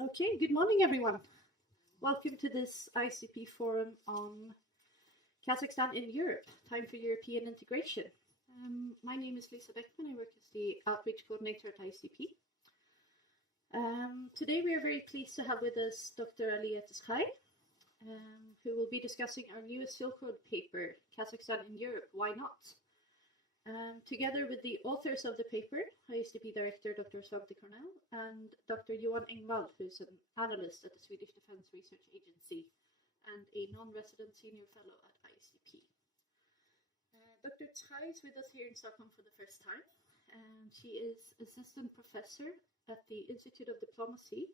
Okay, good morning, everyone. Welcome to this ISDP forum on Kazakhstan in Europe, time for European integration. My name is Lisa Beckman. I work as the outreach coordinator at ISDP. Today we are very pleased to have with us Dr. Aliya, who will be discussing our newest Silk Road paper, Kazakhstan in Europe, Why Not? Together with the authors of the paper, ISDP Director Dr. Svante Cornell and Dr. Johan Engvall, who's an analyst at the Swedish Defense Research Agency and a non-resident senior fellow at ISDP. Dr. Tskhay is with us here in Stockholm for the first time, and she is assistant professor at the Institute of Diplomacy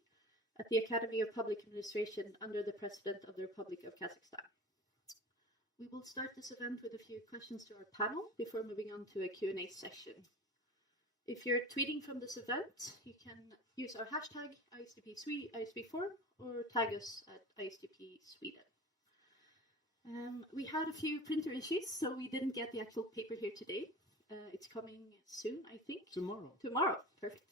at the Academy of Public Administration under the President of the Republic of Kazakhstan. We will start this event with a few questions to our panel before moving on to a Q&A session. If you're tweeting from this event, you can use our hashtag ISDP4 or tag us at ISDP Sweden. We had a few printer issues, so we didn't get the actual paper here today. It's coming soon, I think. Tomorrow, perfect.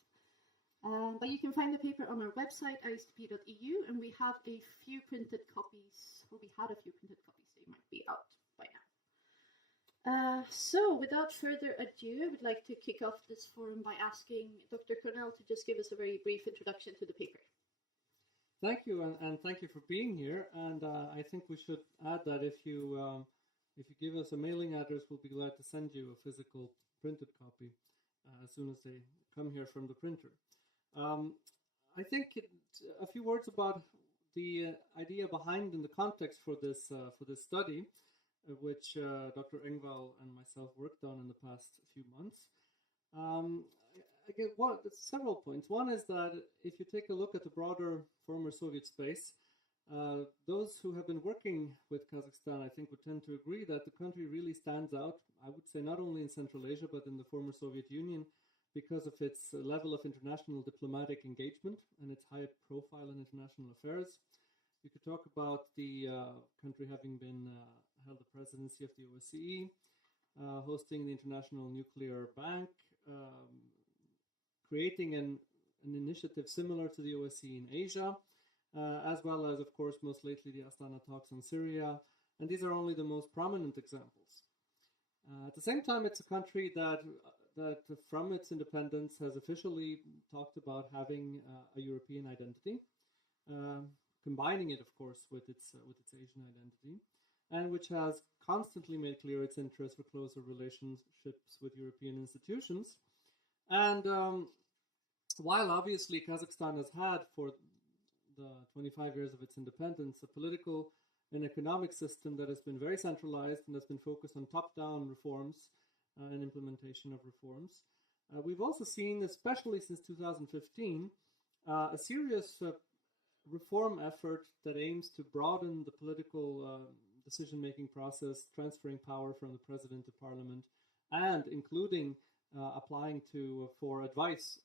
But you can find the paper on our website, isdp.eu, and we have a few printed copies, or we had a few printed copies. They might be out by now. So without further ado, I would like to kick off this forum by asking Dr. Cornell to just give us a very brief introduction to the paper. Thank you, and thank you for being here. And I think we should add that if you give us a mailing address, we'll be glad to send you a physical printed copy as soon as they come here from the printer. I think a few words about the idea behind and the context for this study, which Dr. Engvall and myself worked on in the past few months. Again, several points. One is that if you take a look at the broader former Soviet space, those who have been working with Kazakhstan, I think, would tend to agree that the country really stands out, I would say, not only in Central Asia, but in the former Soviet Union, because of its level of international diplomatic engagement and its high profile in international affairs. You could talk about the country having been held the presidency of the OSCE, hosting the International Nuclear Bank, creating an initiative similar to the OSCE in Asia, as well as, of course, most lately the Astana talks on Syria. And these are only the most prominent examples. At the same time, it's a country that from its independence has officially talked about having a European identity, combining it, of course, with its Asian identity, and which has constantly made clear its interest for closer relationships with European institutions. And while obviously Kazakhstan has had for the 25 years of its independence a political and economic system that has been very centralized and has been focused on top-down reforms and implementation of reforms, we've also seen, especially since 2015, a serious reform effort that aims to broaden the political decision-making process, transferring power from the president to parliament, and including applying for advice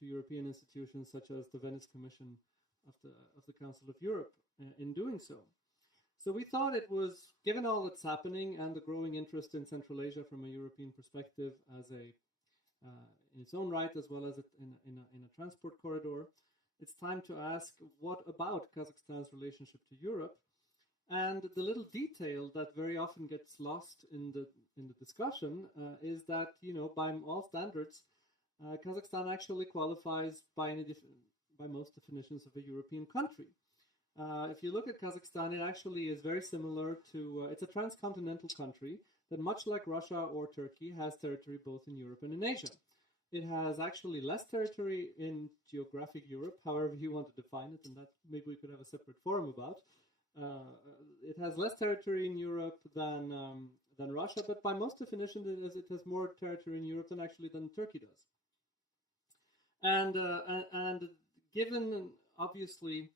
to European institutions such as the Venice Commission of the Council of Europe in doing so. So we thought it was, given all that's happening and the growing interest in Central Asia from a European perspective as in its own right, as well as in a transport corridor, it's time to ask, what about Kazakhstan's relationship to Europe? And the little detail that very often gets lost in the discussion is that, by all standards, Kazakhstan actually qualifies by most definitions of a European country. If you look at Kazakhstan, it actually is very similar to, it's a transcontinental country that, much like Russia or Turkey, has territory both in Europe and in Asia. It has actually less territory in geographic Europe, however you want to define it, and that maybe we could have a separate forum about. It has less territory in Europe than Russia, but by most definitions, it has more territory in Europe than Turkey does. And given, obviously,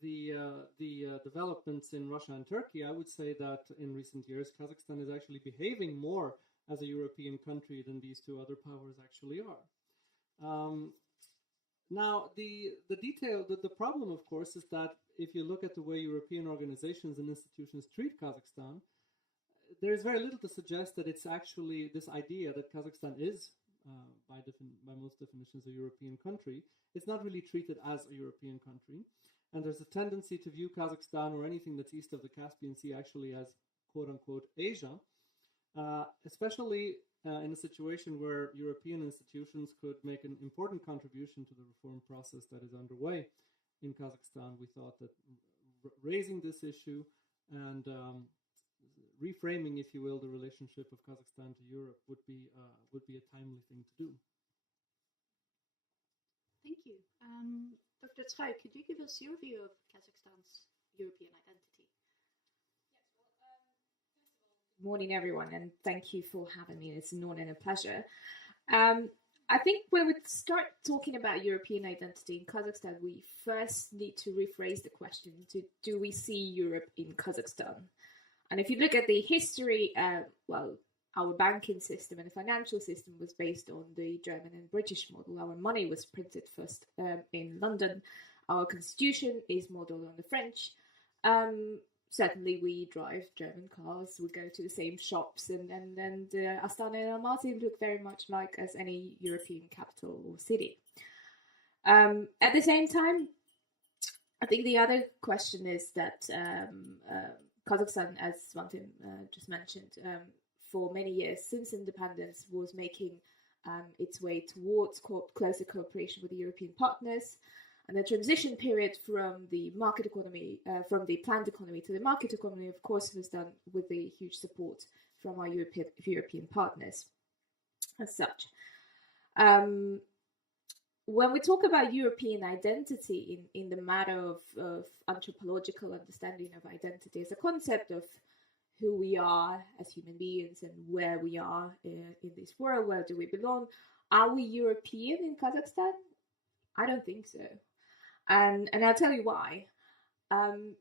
the developments in Russia and Turkey, I would say that in recent years, Kazakhstan is actually behaving more as a European country than these two other powers actually are. Now, the problem, of course, is that if you look at the way European organizations and institutions treat Kazakhstan, there is very little to suggest that it's actually this idea that Kazakhstan is by most definitions, a European country, it's not really treated as a European country. And there's a tendency to view Kazakhstan or anything that's east of the Caspian Sea actually as quote-unquote Asia, especially in a situation where European institutions could make an important contribution to the reform process that is underway in Kazakhstan. We thought that raising this issue and reframing, if you will, the relationship of Kazakhstan to Europe would be a timely thing to do. Thank you. Dr. Tskhay, could you give us your view of Kazakhstan's European identity? Good morning, everyone, and thank you for having me. It's an honor and a pleasure. I think when we start talking about European identity in Kazakhstan, we first need to rephrase the question to, do we see Europe in Kazakhstan? And if you look at the history, our banking system and the financial system was based on the German and British model. Our money was printed first in London. Our constitution is modeled on the French. Certainly, we drive German cars. We go to the same shops, and Astana and Almaty look very much like as any European capital or city. At the same time, I think the other question is that Kazakhstan, as Svante just mentioned, for many years since independence, was making its way towards closer cooperation with the European partners. And the transition period from the market economy, from the planned economy to the market economy, of course, was done with the huge support from our European partners as such. When we talk about European identity in the matter of anthropological understanding of identity as a concept of who we are as human beings and where we are in this world, where do we belong? Are we European in Kazakhstan? I don't think so. And I'll tell you why.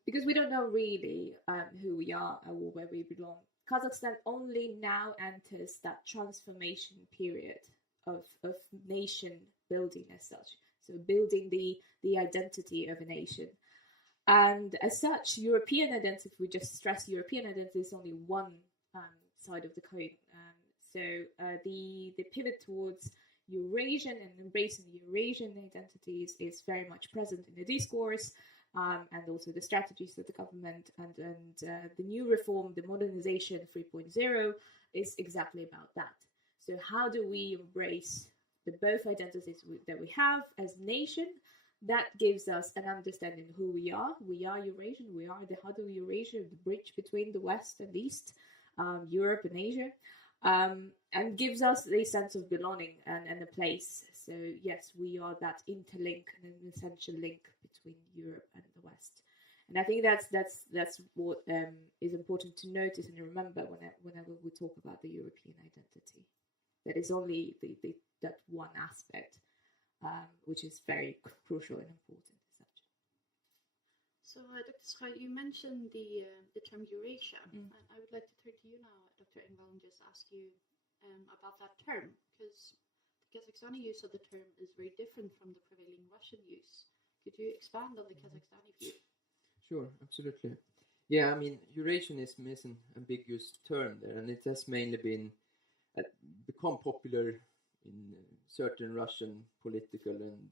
Because we don't know really who we are or where we belong. Kazakhstan only now enters that transformation period of nation building as such. So building the identity of a nation. And as such, European identity, if we just stress European identity, is only one side of the coin. The pivot towards Eurasian and embracing Eurasian identities is very much present in the discourse, and also the strategies of the government, and the new reform, the modernization 3.0 is exactly about that. So how do we embrace the both identities that we have as a nation? That gives us an understanding of who we are. We are Eurasian. We are the hub of Eurasia, the bridge between the West and East, Europe and Asia. And gives us a sense of belonging and a place. So yes, we are that interlink and an essential link between Europe and the West. And I think that's what is important to notice and remember whenever we talk about the European identity. That is only that one aspect, which is very crucial and important as such. So, Dr. Tskhay, you mentioned the term Eurasia. I would like to turn to you now, Dr. Engvall, and just ask you about that term, because the Kazakhstani use of the term is very different from the prevailing Russian use. Could you expand on the Kazakhstani view? Sure, absolutely. Yeah, I mean, Eurasianism is an ambiguous term there, and it has mainly become popular in certain Russian political and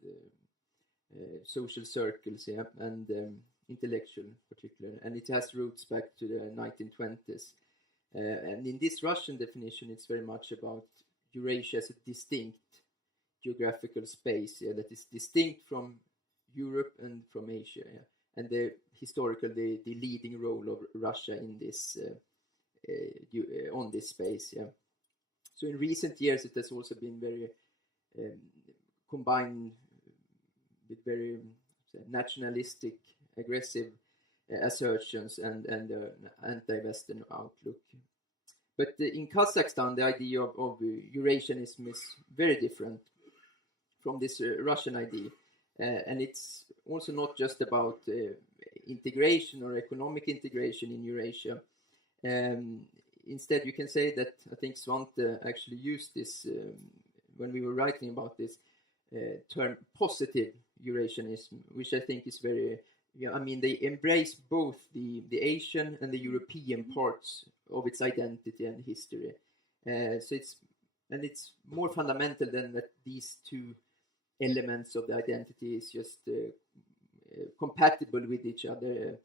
social circles, yeah, and intellectual particularly, and it has roots back to the 1920s. And in this Russian definition, it's very much about Eurasia as a distinct geographical space, yeah, that is distinct from Europe and from Asia, yeah, and the leading role of Russia in this on this space, yeah. So in recent years, it has also been very combined with very nationalistic, aggressive assertions and anti-Western outlook. But in Kazakhstan, the idea of Eurasianism is very different from this Russian idea. And it's also not just about integration or economic integration in Eurasia. Instead, you can say that I think Svante actually used this when we were writing about this term positive Eurasianism, which I think is very, I mean, they embrace both the Asian and the European parts of its identity and history. So it's And it's more fundamental than that these two elements of the identity is just compatible with each other,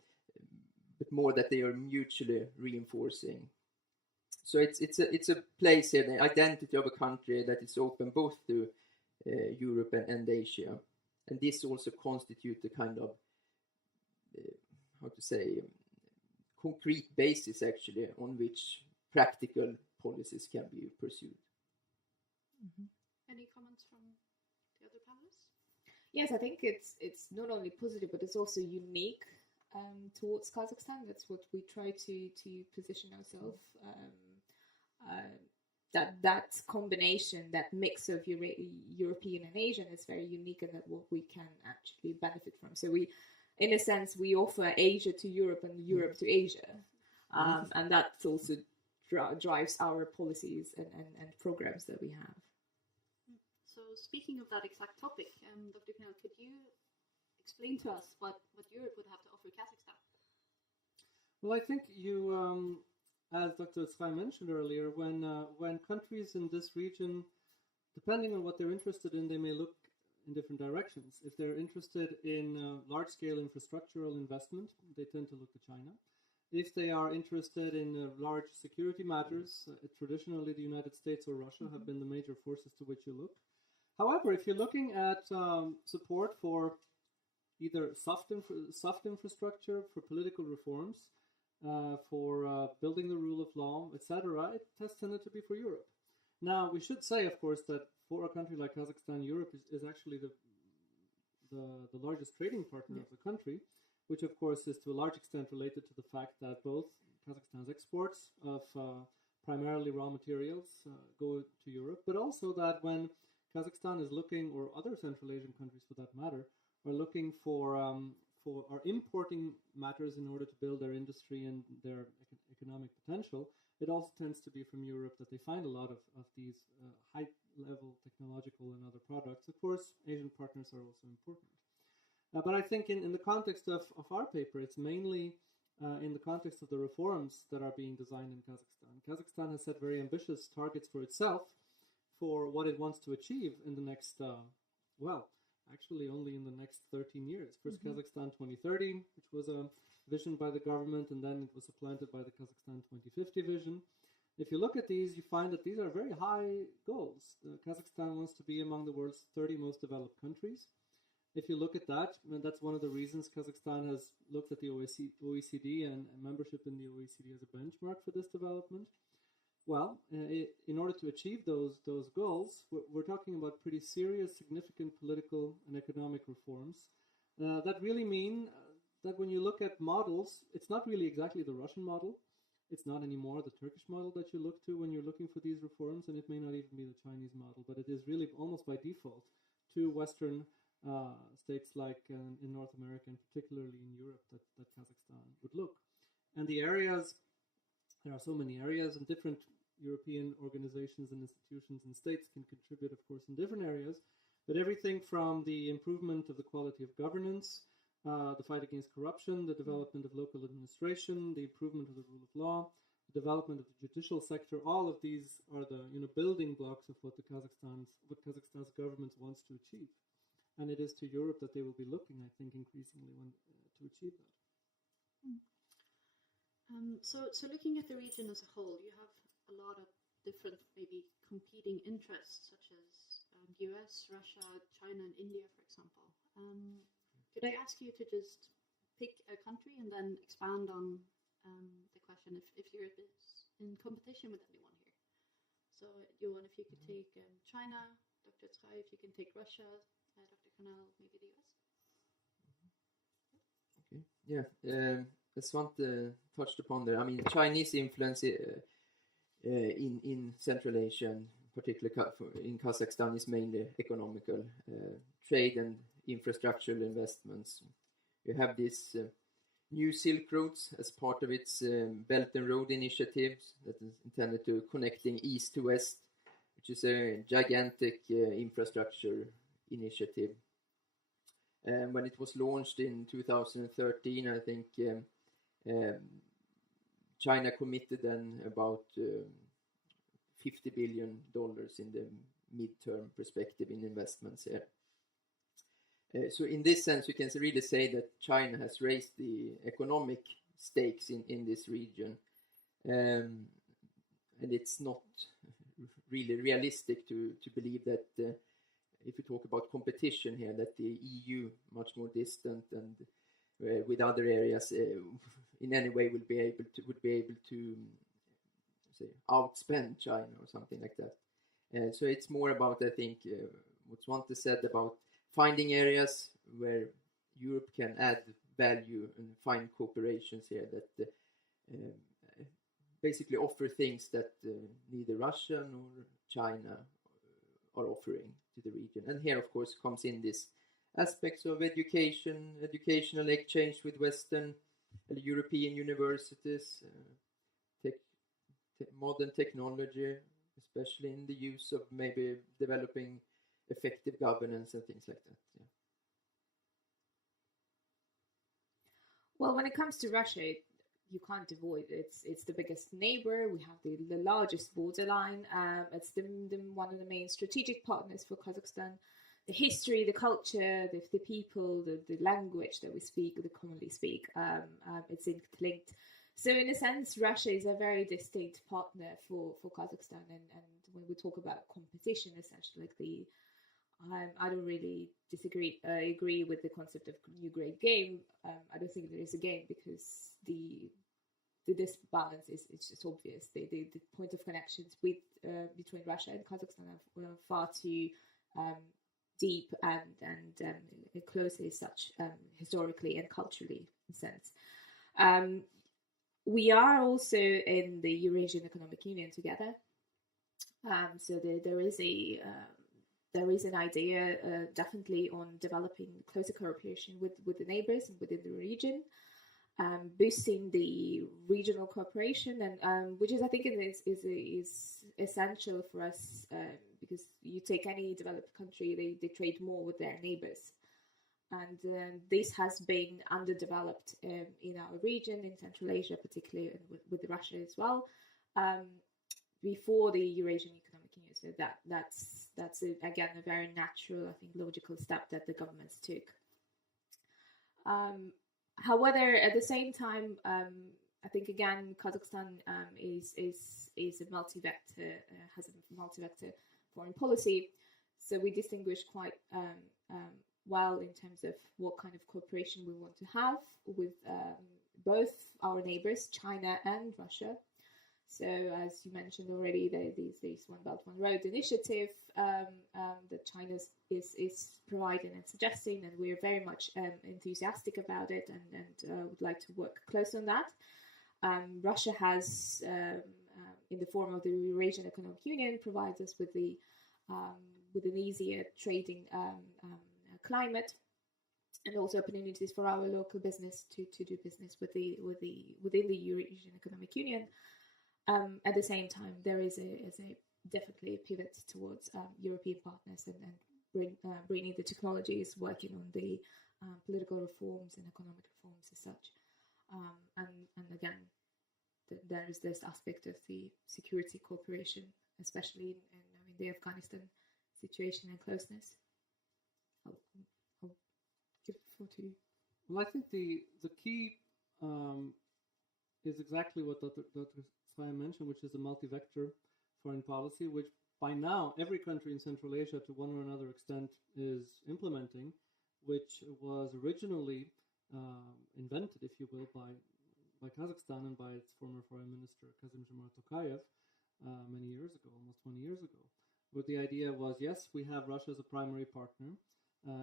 but more that they are mutually reinforcing. So it's a place here, the identity of a country that is open both to Europe and Asia, and this also constitutes a kind of concrete basis actually on which practical policies can be pursued. Mm-hmm. Any comments from the other panelists? Yes, I think it's not only positive, but it's also unique towards Kazakhstan. That's what we try to position ourselves. That combination, that mix of European and Asian is very unique, and that what we can actually benefit from. So we, in a sense, we offer Asia to Europe and Europe to Asia, and that also drives our policies and programs that we have. So speaking of that exact topic, Dr. Cornell, could you explain to us what Europe would have to offer Kazakhstan? Well, I think you, as Dr. Tskhay mentioned earlier, when countries in this region, depending on what they're interested in, they may look in different directions. If they're interested in large-scale infrastructural investment, they tend to look to China. If they are interested in large security matters, traditionally the United States or Russia have been the major forces to which you look. However, if you're looking at support for either soft infrastructure, for political reforms, for building the rule of law, etc., it has tended to be for Europe. Now, we should say, of course, that for a country like Kazakhstan, Europe is actually the largest trading partner of the country, which, of course, is to a large extent related to the fact that both Kazakhstan's exports of primarily raw materials go to Europe, but also that when Kazakhstan is looking, or other Central Asian countries for that matter, are looking for are importing matters in order to build their industry and their economic potential, it also tends to be from Europe that they find a lot of these high-level technological and other products. Of course, Asian partners are also important. But I think in the context of our paper, it's mainly in the context of the reforms that are being designed in Kazakhstan. Kazakhstan has set very ambitious targets for itself for what it wants to achieve in the next, actually only in the next 13 years. First Kazakhstan 2030, which was a vision by the government, and then it was supplanted by the Kazakhstan 2050 vision. If you look at these, you find that these are very high goals. Kazakhstan wants to be among the world's 30 most developed countries. If you look at that, that's one of the reasons Kazakhstan has looked at the OECD and membership in the OECD as a benchmark for this development. Well, in order to achieve those goals, we're talking about pretty serious, significant political and economic reforms that really mean that when you look at models, it's not really exactly the Russian model. It's not anymore the Turkish model that you look to when you're looking for these reforms, and it may not even be the Chinese model, but it is really almost by default to Western states like in North America, and particularly in Europe, that Kazakhstan would look. And the areas, there are so many areas, and different European organizations and institutions and states can contribute, of course, in different areas, but everything from the improvement of the quality of governance, the fight against corruption, the development of local administration, the improvement of the rule of law, the development of the judicial sector, all of these are the building blocks of what Kazakhstan's government wants to achieve. And it is to Europe that they will be looking, I think, increasingly to achieve that. So looking at the region as a whole, you have a lot of different, maybe competing interests, such as US, Russia, China, and India, for example. Could I ask you to just pick a country and then expand on the question if Europe is in competition with anyone here? So, Johan, if you could take China, Dr. Tskhay, if you can take Russia, Dr. Cornell, maybe the US. Okay. Yeah. As Svante touched upon there, I mean, Chinese influence in Central Asia, particularly in Kazakhstan, is mainly economical, trade and infrastructural investments. You have this new Silk Roads as part of its Belt and Road initiatives that is intended to connecting east to west, which is a gigantic infrastructure initiative. And when it was launched in 2013, I think China committed then about $50 billion in the mid-term perspective in investments here. So in this sense, you can really say that China has raised the economic stakes in this region. And it's not really realistic to believe that if you talk about competition here, that the EU, much more distant and with other areas, in any way would be able to say outspend China or something like that. So it's more about, I think, what Svante said about finding areas where Europe can add value and find cooperations here that basically offer things that neither Russia nor China are offering to the region. And here, of course, comes in this aspects of educational exchange with Western European universities, modern technology, especially in the use of maybe developing effective governance and things like that. Yeah. Well, when it comes to Russia, you can't avoid it. It's the biggest neighbor. We have the largest borderline. It's one of the main strategic partners for Kazakhstan. The history, the culture, the people, the language that we speak, that commonly speak, it's interlinked. So in a sense, Russia is a very distinct partner for Kazakhstan. And when we talk about competition, essentially, I don't really disagree. I agree with the concept of new great game. I don't think there is a game because the disbalance is just obvious. The point of connections between Russia and Kazakhstan are far too deep and close as such, historically and culturally in a sense. We are also in the Eurasian Economic Union together. So there is an idea definitely on developing closer cooperation with the neighbors and within the region, boosting the regional cooperation, and which is, I think, is essential for us because you take any developed country, they trade more with their neighbors. And this has been underdeveloped in our region, in Central Asia, particularly, and with Russia as well, before the Eurasian Economic Union. So that's again a very natural, I think, logical step that the governments took. However, at the same time, I think again Kazakhstan is a multi-vector, has a multi-vector foreign policy. So we distinguish quite well in terms of what kind of cooperation we want to have with both our neighbors, China and Russia. So, as you mentioned already, this One Belt One Road initiative that China is providing and suggesting, and we're very much enthusiastic about it and would like to work close on that. Russia has, in the form of the Eurasian Economic Union, provides us with an easier trading climate, and also opportunities for our local business to do business within the Eurasian Economic Union. At the same time, there is definitely a pivot towards European partners and bringing the technologies, working on the political reforms and economic reforms as such. And again, there is this aspect of the security cooperation, especially in the Afghanistan situation and closeness. I'll give the floor to you. Well, I think the key is exactly what Dr. Tskhay mentioned, which is a multi-vector foreign policy, which by now every country in Central Asia to one or another extent is implementing, which was originally invented, if you will, by Kazakhstan and by its former foreign minister Kazim-Jomart Tokayev many years ago, almost 20 years ago. But the idea was, yes, we have Russia as a primary partner.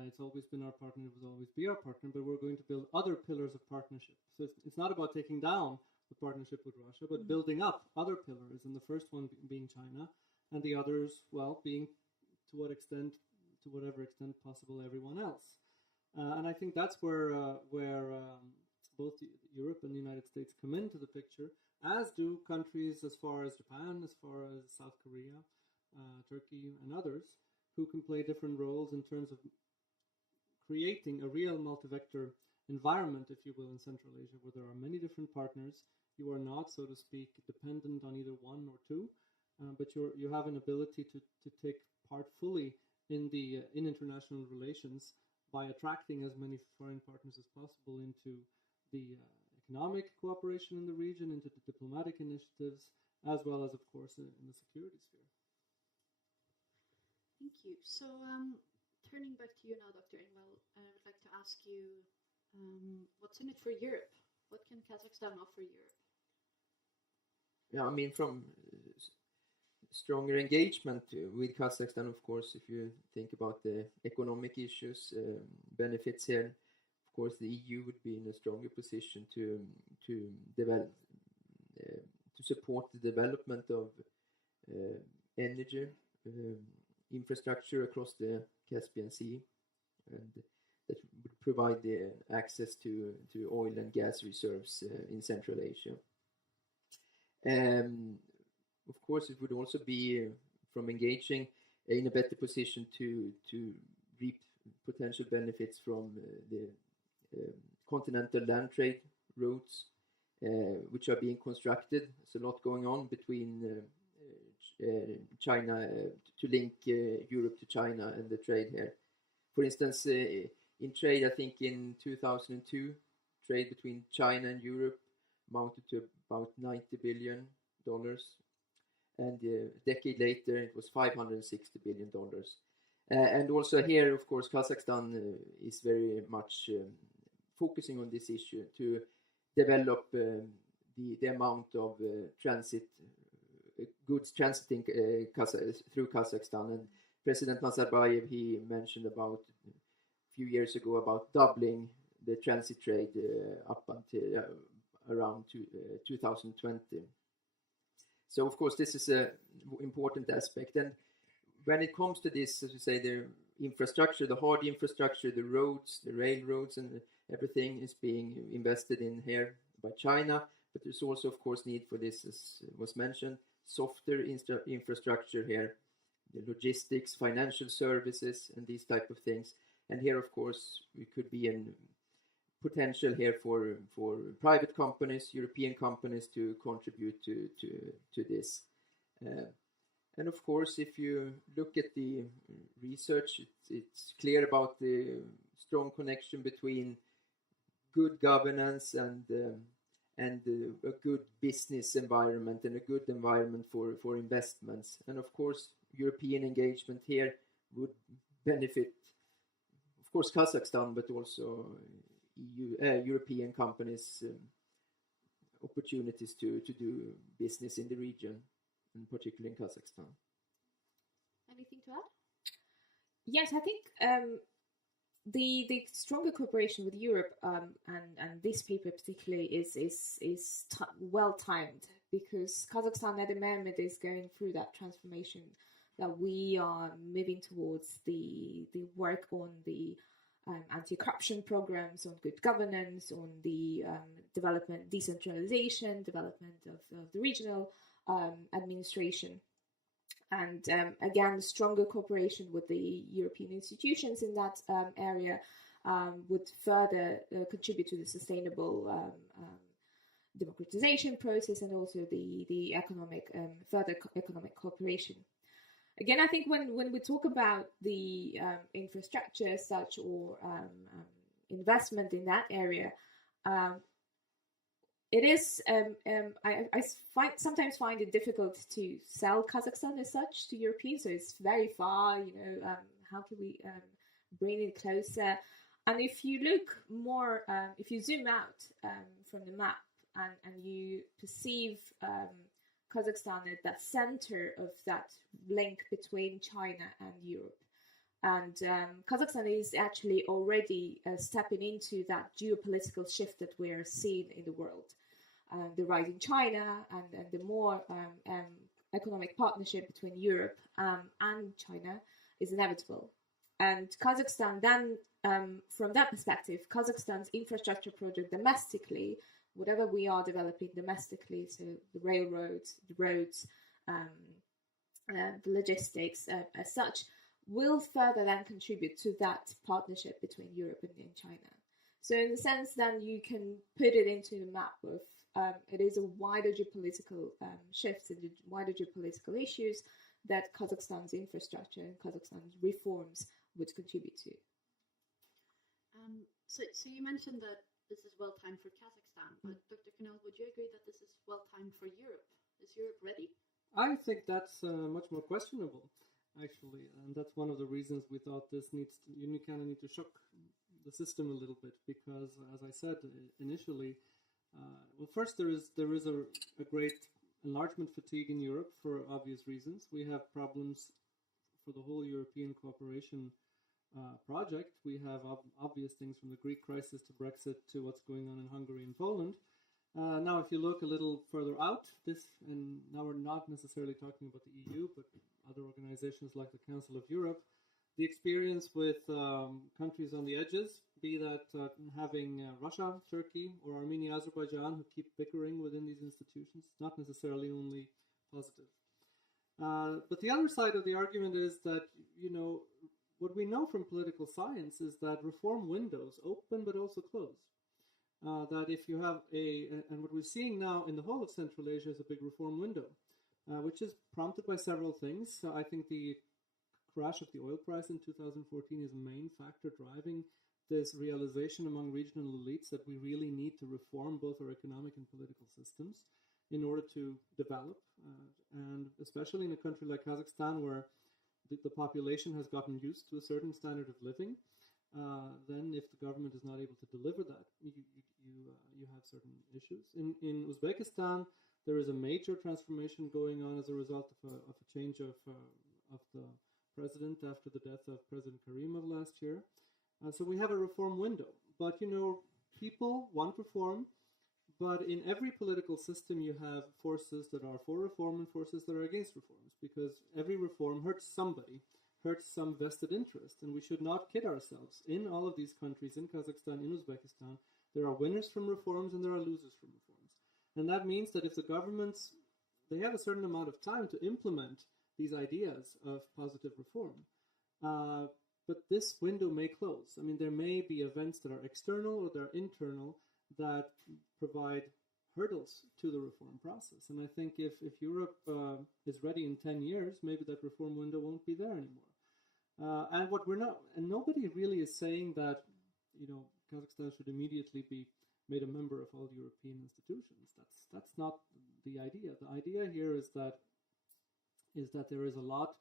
It's always been our partner, it will always be our partner, but we're going to build other pillars of partnership. So it's not about taking down the partnership with Russia, but building up other pillars, and the first one being China, and the others, well, being to whatever extent possible, everyone else. And I think that's where both Europe and the United States come into the picture, as do countries as far as Japan, as far as South Korea, Turkey, and others, who can play different roles in terms of creating a real multi-vector environment, if you will, in Central Asia, where there are many different partners. You are not, so to speak, dependent on either one or two. but you have an ability to take part fully in international relations by attracting as many foreign partners as possible into the economic cooperation in the region, into the diplomatic initiatives, as well as, of course, in the security sphere. Thank you. So, turning back to you now, Dr. Engvall, I would like to ask you, what's in it for Europe? What can Kazakhstan offer Europe? Yeah, I mean, from stronger engagement with Kazakhstan, of course, if you think about the economic issues, benefits here, of course, the EU would be in a stronger position to develop, to support the development of energy infrastructure across the Caspian Sea, and that would provide the access to oil and gas reserves in Central Asia. Of course, it would also be from engaging in a better position to reap potential benefits from the continental land trade routes, which are being constructed. There's a lot going on between China to link Europe to China and the trade here. For instance, in trade, I think in 2002, trade between China and Europe amounted to about $90 billion. And a decade later, it was $560 billion. And also here, of course, Kazakhstan is very much focusing on this issue to develop the amount of goods transiting through Kazakhstan. And President Nazarbayev, he mentioned about a few years ago about doubling the transit trade up until around 2020. So, of course, this is an important aspect. And when it comes to this, as you say, the infrastructure, the hard infrastructure, the roads, the railroads, and everything is being invested in here by China. But there's also, of course, need for this, as was mentioned, softer infrastructure here, the logistics, financial services, and these type of things. And here, of course, we could be in potential here for private companies, European companies, to contribute to this. And of course, if you look at the research, it's clear about the strong connection between good governance and a good business environment and a good environment for investments. And of course, European engagement here would benefit, of course, Kazakhstan, but also European companies' opportunities to do business in the region, and particularly in Kazakhstan. Anything to add? Yes, I think the stronger cooperation with Europe and this paper particularly is well timed, because Kazakhstan at the moment is going through that transformation that we are moving towards, the work on the anti-corruption programs, on good governance, on the development, decentralization, development of the regional administration. And again, stronger cooperation with the European institutions in that area would further contribute to the sustainable democratization process, and also the economic further economic cooperation. Again, I think when we talk about the infrastructure as such, or investment in that area, it is, I sometimes find it difficult to sell Kazakhstan as such to Europeans. So it's very far, how can we bring it closer? And if you look more, if you zoom out from the map and you perceive Kazakhstan at that center of that link between China and Europe. And Kazakhstan is actually already stepping into that geopolitical shift that we're seeing in the world. The rise in China and the more economic partnership between Europe and China is inevitable. And Kazakhstan then, from that perspective, Kazakhstan's infrastructure project domestically, whatever we are developing domestically, so the railroads, the roads, the logistics as such, will further then contribute to that partnership between Europe and China. So in the sense then you can put it into the map of it is a wider geopolitical shift in the wider geopolitical issues that Kazakhstan's infrastructure and Kazakhstan's reforms would contribute to. So you mentioned that this is well timed for Kazakhstan, but Dr. Cornell, would you agree that this is well timed for Europe? Is Europe ready? I think that's much more questionable, actually, and that's one of the reasons we thought this you kind of need to shock the system a little bit, because, as I said initially, well, first there is a great enlargement fatigue in Europe for obvious reasons. We have problems for the whole European cooperation project. We have obvious things from the Greek crisis to Brexit to what's going on in Hungary and Poland. Now, if you look a little further out, and now we're not necessarily talking about the EU, but other organizations like the Council of Europe, the experience with countries on the edges, be that having Russia, Turkey, or Armenia, Azerbaijan, who keep bickering within these institutions, not necessarily only positive. But the other side of the argument is that, what we know from political science is that reform windows open but also close. That if you have and what we're seeing now in the whole of Central Asia is a big reform window, which is prompted by several things. So I think the crash of the oil price in 2014 is a main factor driving this realization among regional elites that we really need to reform both our economic and political systems in order to develop. And especially in a country like Kazakhstan, where the population has gotten used to a certain standard of living, then if the government is not able to deliver that, you have certain issues. In Uzbekistan, there is a major transformation going on as a result of a change of the president after the death of President Karimov last year. So we have a reform window. But, people want reform, but in every political system you have forces that are for reform and forces that are against reforms, because every reform hurts somebody, hurts some vested interest, and we should not kid ourselves. In all of these countries, in Kazakhstan, in Uzbekistan, there are winners from reforms and there are losers from reforms. And that means that if the governments, they have a certain amount of time to implement these ideas of positive reform, but this window may close. I mean, there may be events that are external or that are internal that provide hurdles to the reform process. And I think if Europe is ready in 10 years, maybe that reform window won't be there anymore. And what we're not, and nobody really is saying that, Kazakhstan should immediately be made a member of all European institutions. That's not the idea. The idea here is that there is a lot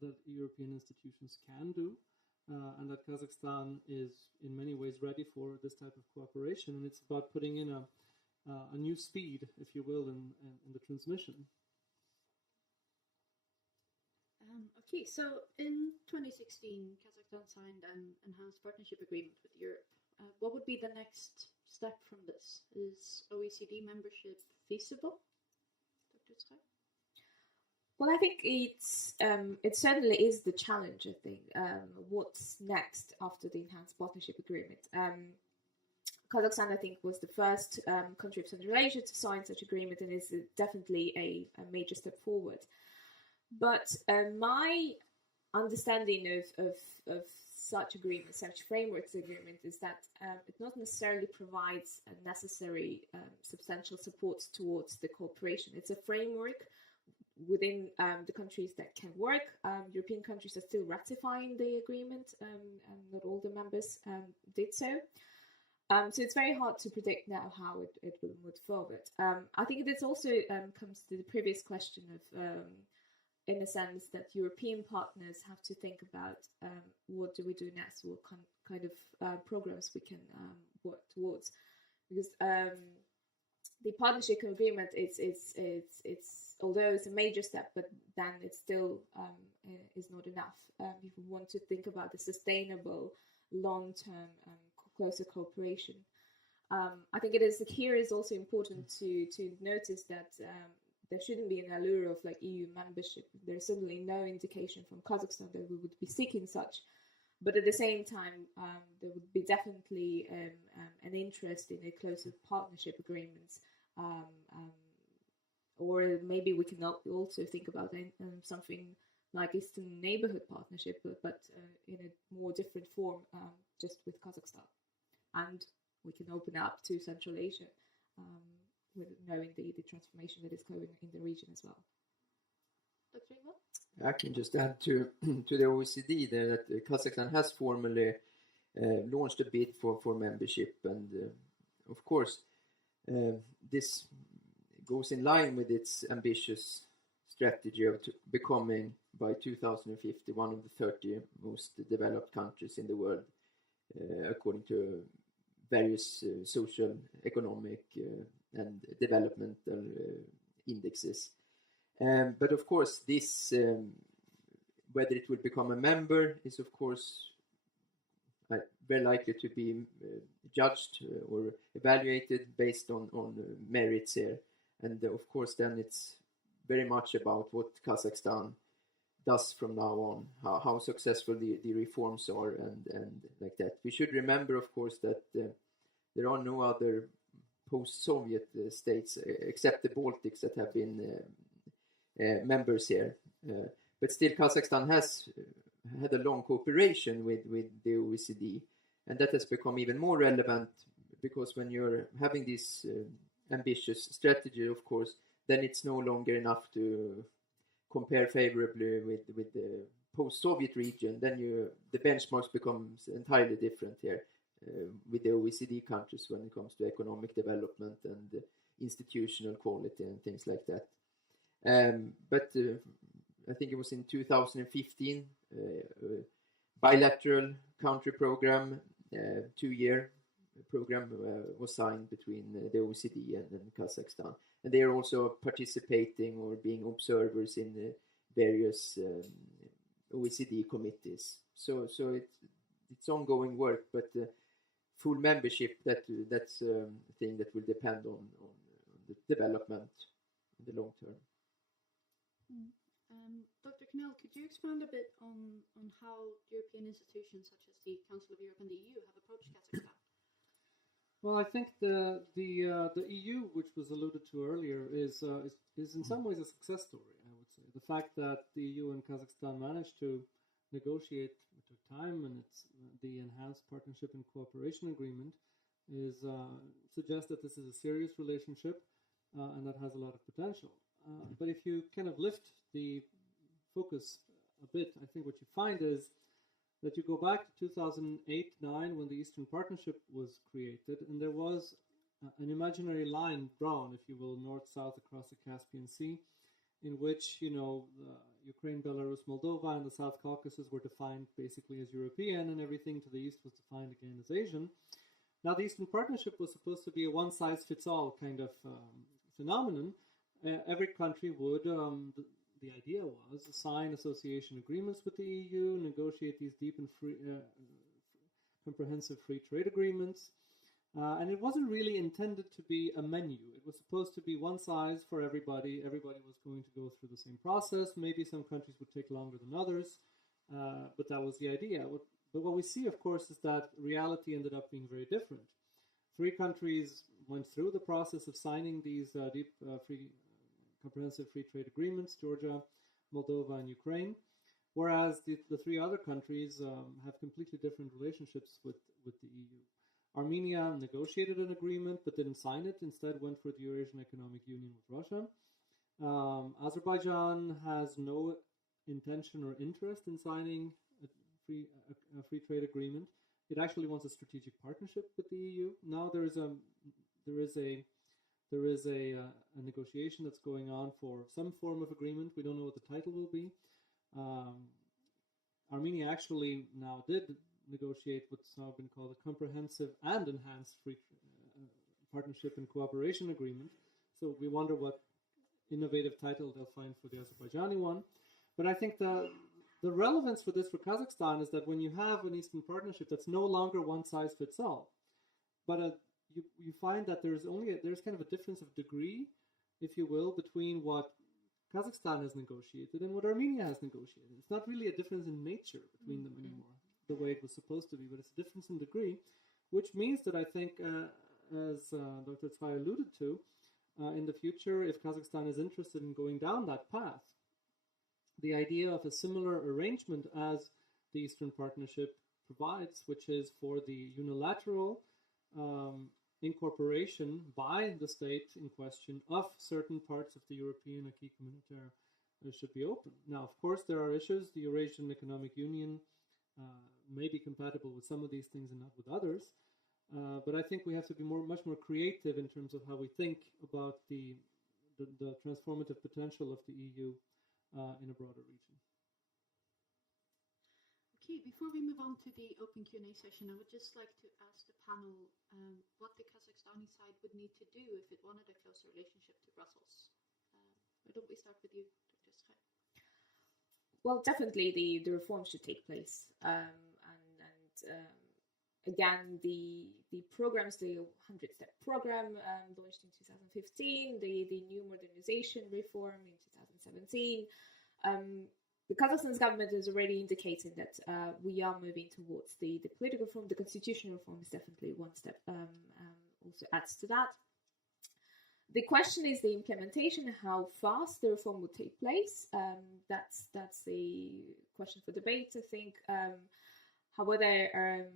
that European institutions can do, and that Kazakhstan is in many ways ready for this type of cooperation. And it's about putting in a new speed, if you will, in the transmission. Okay, so in 2016, Kazakhstan signed an enhanced partnership agreement with Europe. What would be the next step from this? Is OECD membership feasible, Dr. Tskhay? Well, I think it certainly is the challenge, I think. What's next after the enhanced partnership agreement? Kazakhstan, I think, was the first country of Central Asia to sign such agreement, and is definitely a major step forward. But my understanding of such agreements, such frameworks agreement, is that it not necessarily provides a necessary substantial support towards the cooperation. It's a framework within the countries that can work. European countries are still ratifying the agreement, and not all the members did so. So it's very hard to predict now how it will move forward. I think this also comes to the previous question of, in a sense, that European partners have to think about what do we do next, what kind of programs we can work towards, because the partnership agreement it's although it's a major step, but then it still is not enough. If we want to think about the sustainable, long-term, closer cooperation, I think here is also important to notice that there shouldn't be an allure of like EU membership. There's certainly no indication from Kazakhstan that we would be seeking such, but at the same time, there would be definitely an interest in a closer partnership agreements, or maybe we can also think about something like Eastern Neighborhood Partnership, but in a more different form, just with Kazakhstan. And we can open up to Central Asia with knowing the transformation that is going in the region as well. Dr. Engvall? I can just add to the OECD there that Kazakhstan has formally launched a bid for membership, and of course this goes in line with its ambitious strategy of becoming by 2050 one of the 30 most developed countries in the world, according to various social, economic and developmental indexes. But of course this, whether it will become a member is of course very likely to be judged or evaluated based on merits here. And of course then it's very much about what Kazakhstan does from now on, how successful the reforms are and like that. We should remember, of course, that there are no other post-Soviet states except the Baltics that have been members here. But still Kazakhstan has had a long cooperation with the OECD, and that has become even more relevant because when you're having this ambitious strategy, of course, then it's no longer enough to compare favorably with the post-Soviet region. Then the benchmarks becomes entirely different here with the OECD countries when it comes to economic development and institutional quality and things like that. But I think it was in 2015, bilateral country program, 2-year program was signed between the OECD and Kazakhstan. And they are also participating or being observers in various OECD committees. So it's ongoing work, but full membership, that's a thing that will depend on the development in the long term. Dr. Cornell, could you expand a bit on how European institutions such as the Council of Europe and the EU have approached Kazakhstan? Well, I think the EU, which was alluded to earlier, is in some ways a success story, I would say. The fact that the EU and Kazakhstan managed to negotiate, it took time, and it's the Enhanced Partnership and Cooperation Agreement suggests that this is a serious relationship and that has a lot of potential. But if you kind of lift the focus a bit, I think what you find is that you go back to 2008-9 when the Eastern Partnership was created, and there was an imaginary line drawn, if you will, north-south across the Caspian Sea, in which, Ukraine, Belarus, Moldova, and the South Caucasus were defined basically as European, and everything to the east was defined again as Asian. Now, the Eastern Partnership was supposed to be a one-size-fits-all kind of phenomenon. Every country would, the idea was, sign association agreements with the EU, negotiate these deep and free, comprehensive free trade agreements. And it wasn't really intended to be a menu. It was supposed to be one size for everybody. Everybody was going to go through the same process. Maybe some countries would take longer than others, but that was the idea. But what we see, of course, is that reality ended up being very different. 3 countries went through the process of signing these deep, comprehensive free trade agreements: Georgia, Moldova, and Ukraine, whereas the 3 other countries have completely different relationships with the EU. Armenia negotiated an agreement but didn't sign it, instead went for the Eurasian Economic Union with Russia. Azerbaijan has no intention or interest in signing a free trade agreement. It actually wants a strategic partnership with the EU. Now there is a negotiation that's going on for some form of agreement. We don't know what the title will be. Armenia actually now did negotiate what's now been called a comprehensive and enhanced free partnership and cooperation agreement. So we wonder what innovative title they'll find for the Azerbaijani one. But I think the relevance for this for Kazakhstan is that when you have an Eastern Partnership that's no longer one size fits all, but you find that there's kind of a difference of degree, if you will, between what Kazakhstan has negotiated and what Armenia has negotiated. It's not really a difference in nature between them anymore, the way it was supposed to be, but it's a difference in degree, which means that I think, as Dr. Tskhay alluded to, in the future, if Kazakhstan is interested in going down that path, the idea of a similar arrangement as the Eastern Partnership provides, which is for the unilateral incorporation by the state in question of certain parts of the European acquis communautaire should be open. Now, of course, there are issues. The Eurasian Economic Union may be compatible with some of these things and not with others. But I think we have to be much more creative in terms of how we think about the transformative potential of the EU in a broader region. Okay, before we move on to the open Q&A session, I would just like to ask the panel what the Kazakhstani side would need to do if it wanted a closer relationship to Brussels. Why don't we start with you, Dr. Tskhay? Well, definitely the reforms should take place, again, the programs, the 100-step program launched in 2015, the new modernization reform in 2017. The Kazakhstan's government has already indicated that we are moving towards the political reform. The constitutional reform is definitely one step, also adds to that. The question is the implementation, how fast the reform will take place. That's the question for debate, I think. However,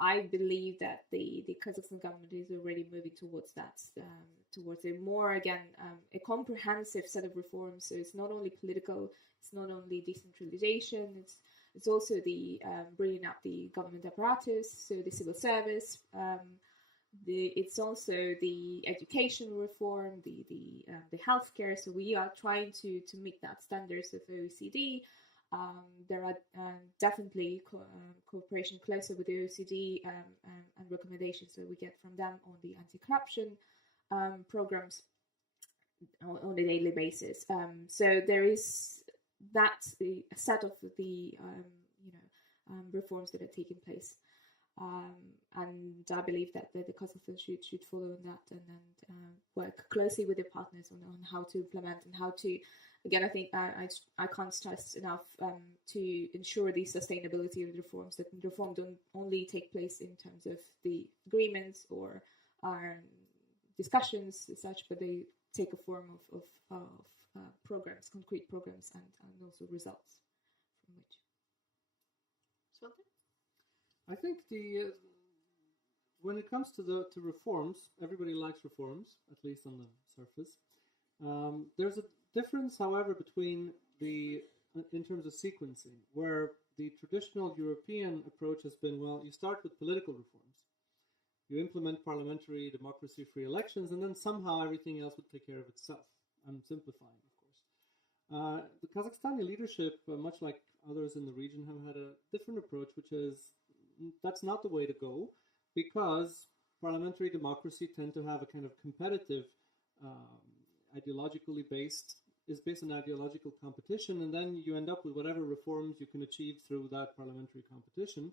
I believe that the Kazakhstan government is already moving towards that, towards a more, again, a comprehensive set of reforms. So it's not only political, it's not only decentralization, it's also the bringing up the government apparatus, so the civil service. It's also the education reform, the healthcare. So we are trying to meet that standards of OECD. There are definitely cooperation closer with the OECD and recommendations that we get from them on the anti-corruption programs on a daily basis. So there is that a set of the reforms that are taking place, and I believe that the Kazakhstan should follow in that and work closely with their partners on how to implement and how to. Again, I think I can't stress enough to ensure the sustainability of the reforms, that the reform don't only take place in terms of the agreements or discussions as such, but they take a form of programs, concrete programs, and also results from which. Svante? I think when it comes to reforms, everybody likes reforms, at least on the surface. There's a difference, however, between in terms of sequencing, where the traditional European approach has been, well, you start with political reforms, you implement parliamentary democracy, free elections, and then somehow everything else would take care of itself. I'm simplifying, of course. The Kazakhstani leadership, much like others in the region, have had a different approach, which is that's not the way to go, because parliamentary democracy tend to have a kind of competitive is based on ideological competition, and then you end up with whatever reforms you can achieve through that parliamentary competition,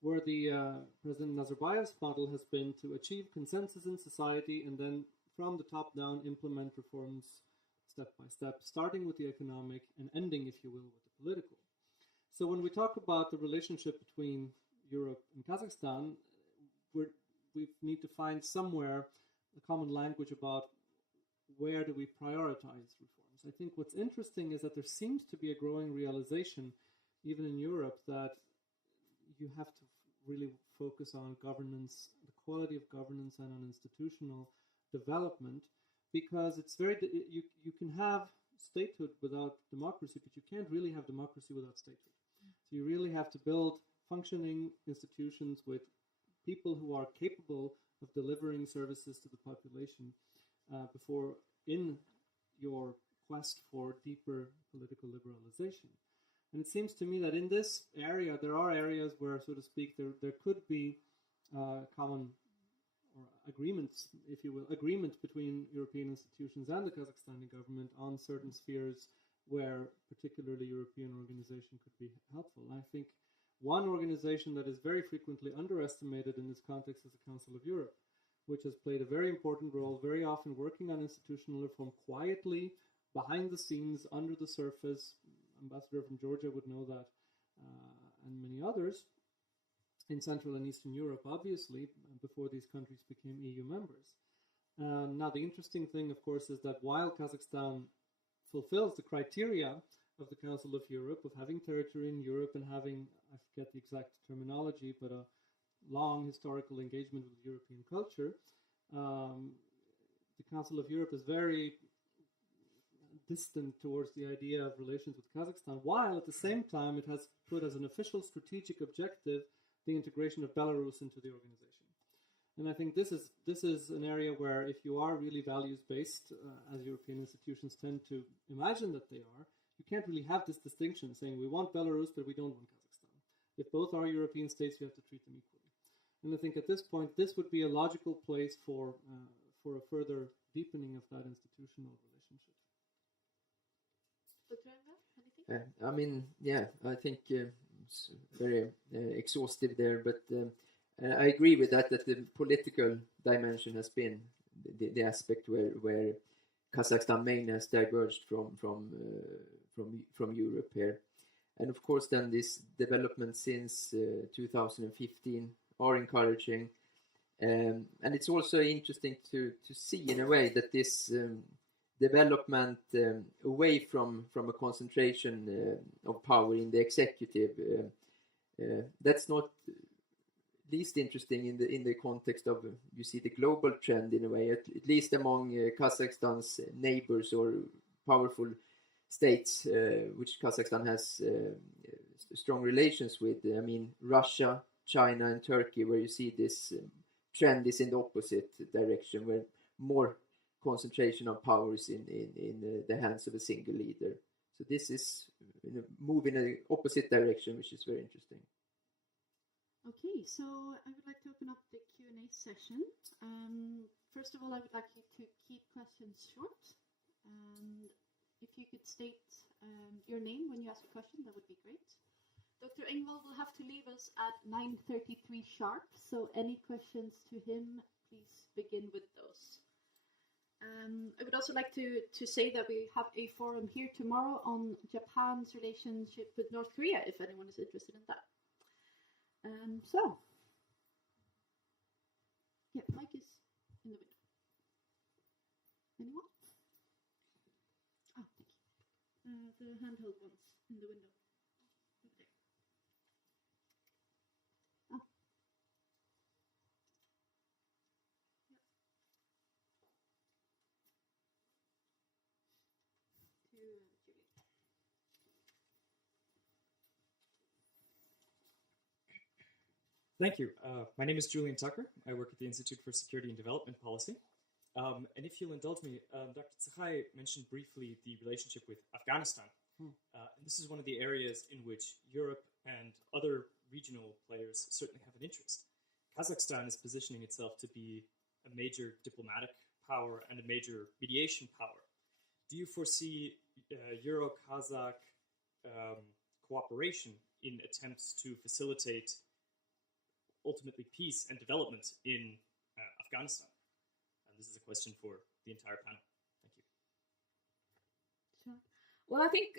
where the President Nazarbayev's model has been to achieve consensus in society and then from the top down implement reforms step by step, starting with the economic and ending, if you will, with the political. So when we talk about the relationship between Europe and Kazakhstan, we need to find somewhere a common language about where do we prioritize reforms. I think what's interesting is that there seems to be a growing realization, even in Europe, that you have to really focus on governance, the quality of governance, and on institutional development, because it's you can have statehood without democracy, but you can't really have democracy without statehood. So you really have to build functioning institutions with people who are capable of delivering services to the population before in your quest for deeper political liberalization. And it seems to me that in this area, there are areas where, so to speak, there could be common or agreements, if you will, agreement between European institutions and the Kazakhstani government on certain spheres where particularly European organization could be helpful. And I think one organization that is very frequently underestimated in this context is the Council of Europe, which has played a very important role, very often working on institutional reform quietly, behind the scenes, under the surface. Ambassador from Georgia would know that, and many others, in Central and Eastern Europe, obviously, before these countries became EU members. Now, the interesting thing, of course, is that while Kazakhstan fulfills the criteria of the Council of Europe, of having territory in Europe and having, I forget the exact terminology, but long historical engagement with European culture, the Council of Europe is very distant towards the idea of relations with Kazakhstan, while at the same time it has put as an official strategic objective the integration of Belarus into the organization. And I think this is an area where, if you are really values-based, as European institutions tend to imagine that they are, you can't really have this distinction saying we want Belarus but we don't want Kazakhstan. If both are European states, you have to treat them equally. And I think at this point, this would be a logical place for a further deepening of that institutional relationship. Dr. Engvall, anything? I mean, yeah, I think it's very exhaustive there, but I agree with that the political dimension has been the aspect where Kazakhstan mainly has diverged from Europe here. And of course, then this development since 2015 are encouraging. And it's also interesting to see in a way that this development away from a concentration of power in the executive, that's not least interesting in the context of, you see, the global trend in a way, at least among Kazakhstan's neighbors or powerful states, which Kazakhstan has strong relations with. I mean, Russia, China, and Turkey, where you see this trend is in the opposite direction, where more concentration of powers in the hands of a single leader. So this is a move in the opposite direction, which is very interesting. Okay, so I would like to open up the Q&A session. First of all, I would like you to keep questions short. And if you could state your name when you ask a question, that would be great. Dr. Engvall will have to leave us at 9:33 sharp, so any questions to him, please begin with those. I would also like to say that we have a forum here tomorrow on Japan's relationship with North Korea, if anyone is interested in that. So, yeah, mic is in the window. Anyone? Oh, thank you. The handheld ones in the window. Over there. Oh. Yeah. To Julie. Thank you. My name is Julian Tucker. I work at the Institute for Security and Development Policy. And if you'll indulge me, Dr. Tskhay mentioned briefly the relationship with Afghanistan. And this is one of the areas in which Europe and other regional players certainly have an interest. Kazakhstan is positioning itself to be a major diplomatic power and a major mediation power. Do you foresee Euro-Kazakh cooperation in attempts to facilitate ultimately peace and development in Afghanistan? And this is a question for the entire panel. Thank you. Sure. Well, I think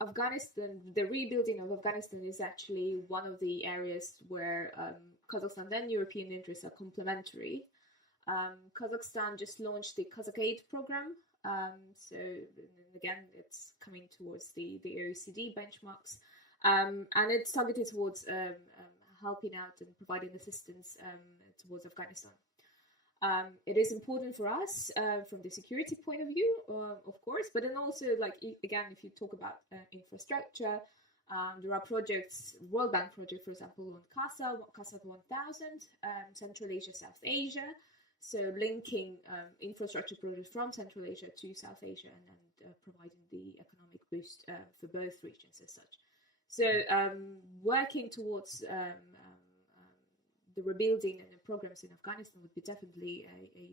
Afghanistan, the rebuilding of Afghanistan is actually one of the areas where Kazakhstan and European interests are complementary. Kazakhstan just launched the Kazakh Aid program. So again, it's coming towards the OECD benchmarks. And it's targeted towards helping out and providing assistance towards Afghanistan. It is important for us from the security point of view, of course, but then also, like, again, if you talk about infrastructure, there are projects, World Bank project, for example, on CASA 1000, Central Asia, South Asia, so linking infrastructure projects from Central Asia to South Asia and providing the economic boost for both regions as such. So working towards the rebuilding and the programs in Afghanistan would be definitely a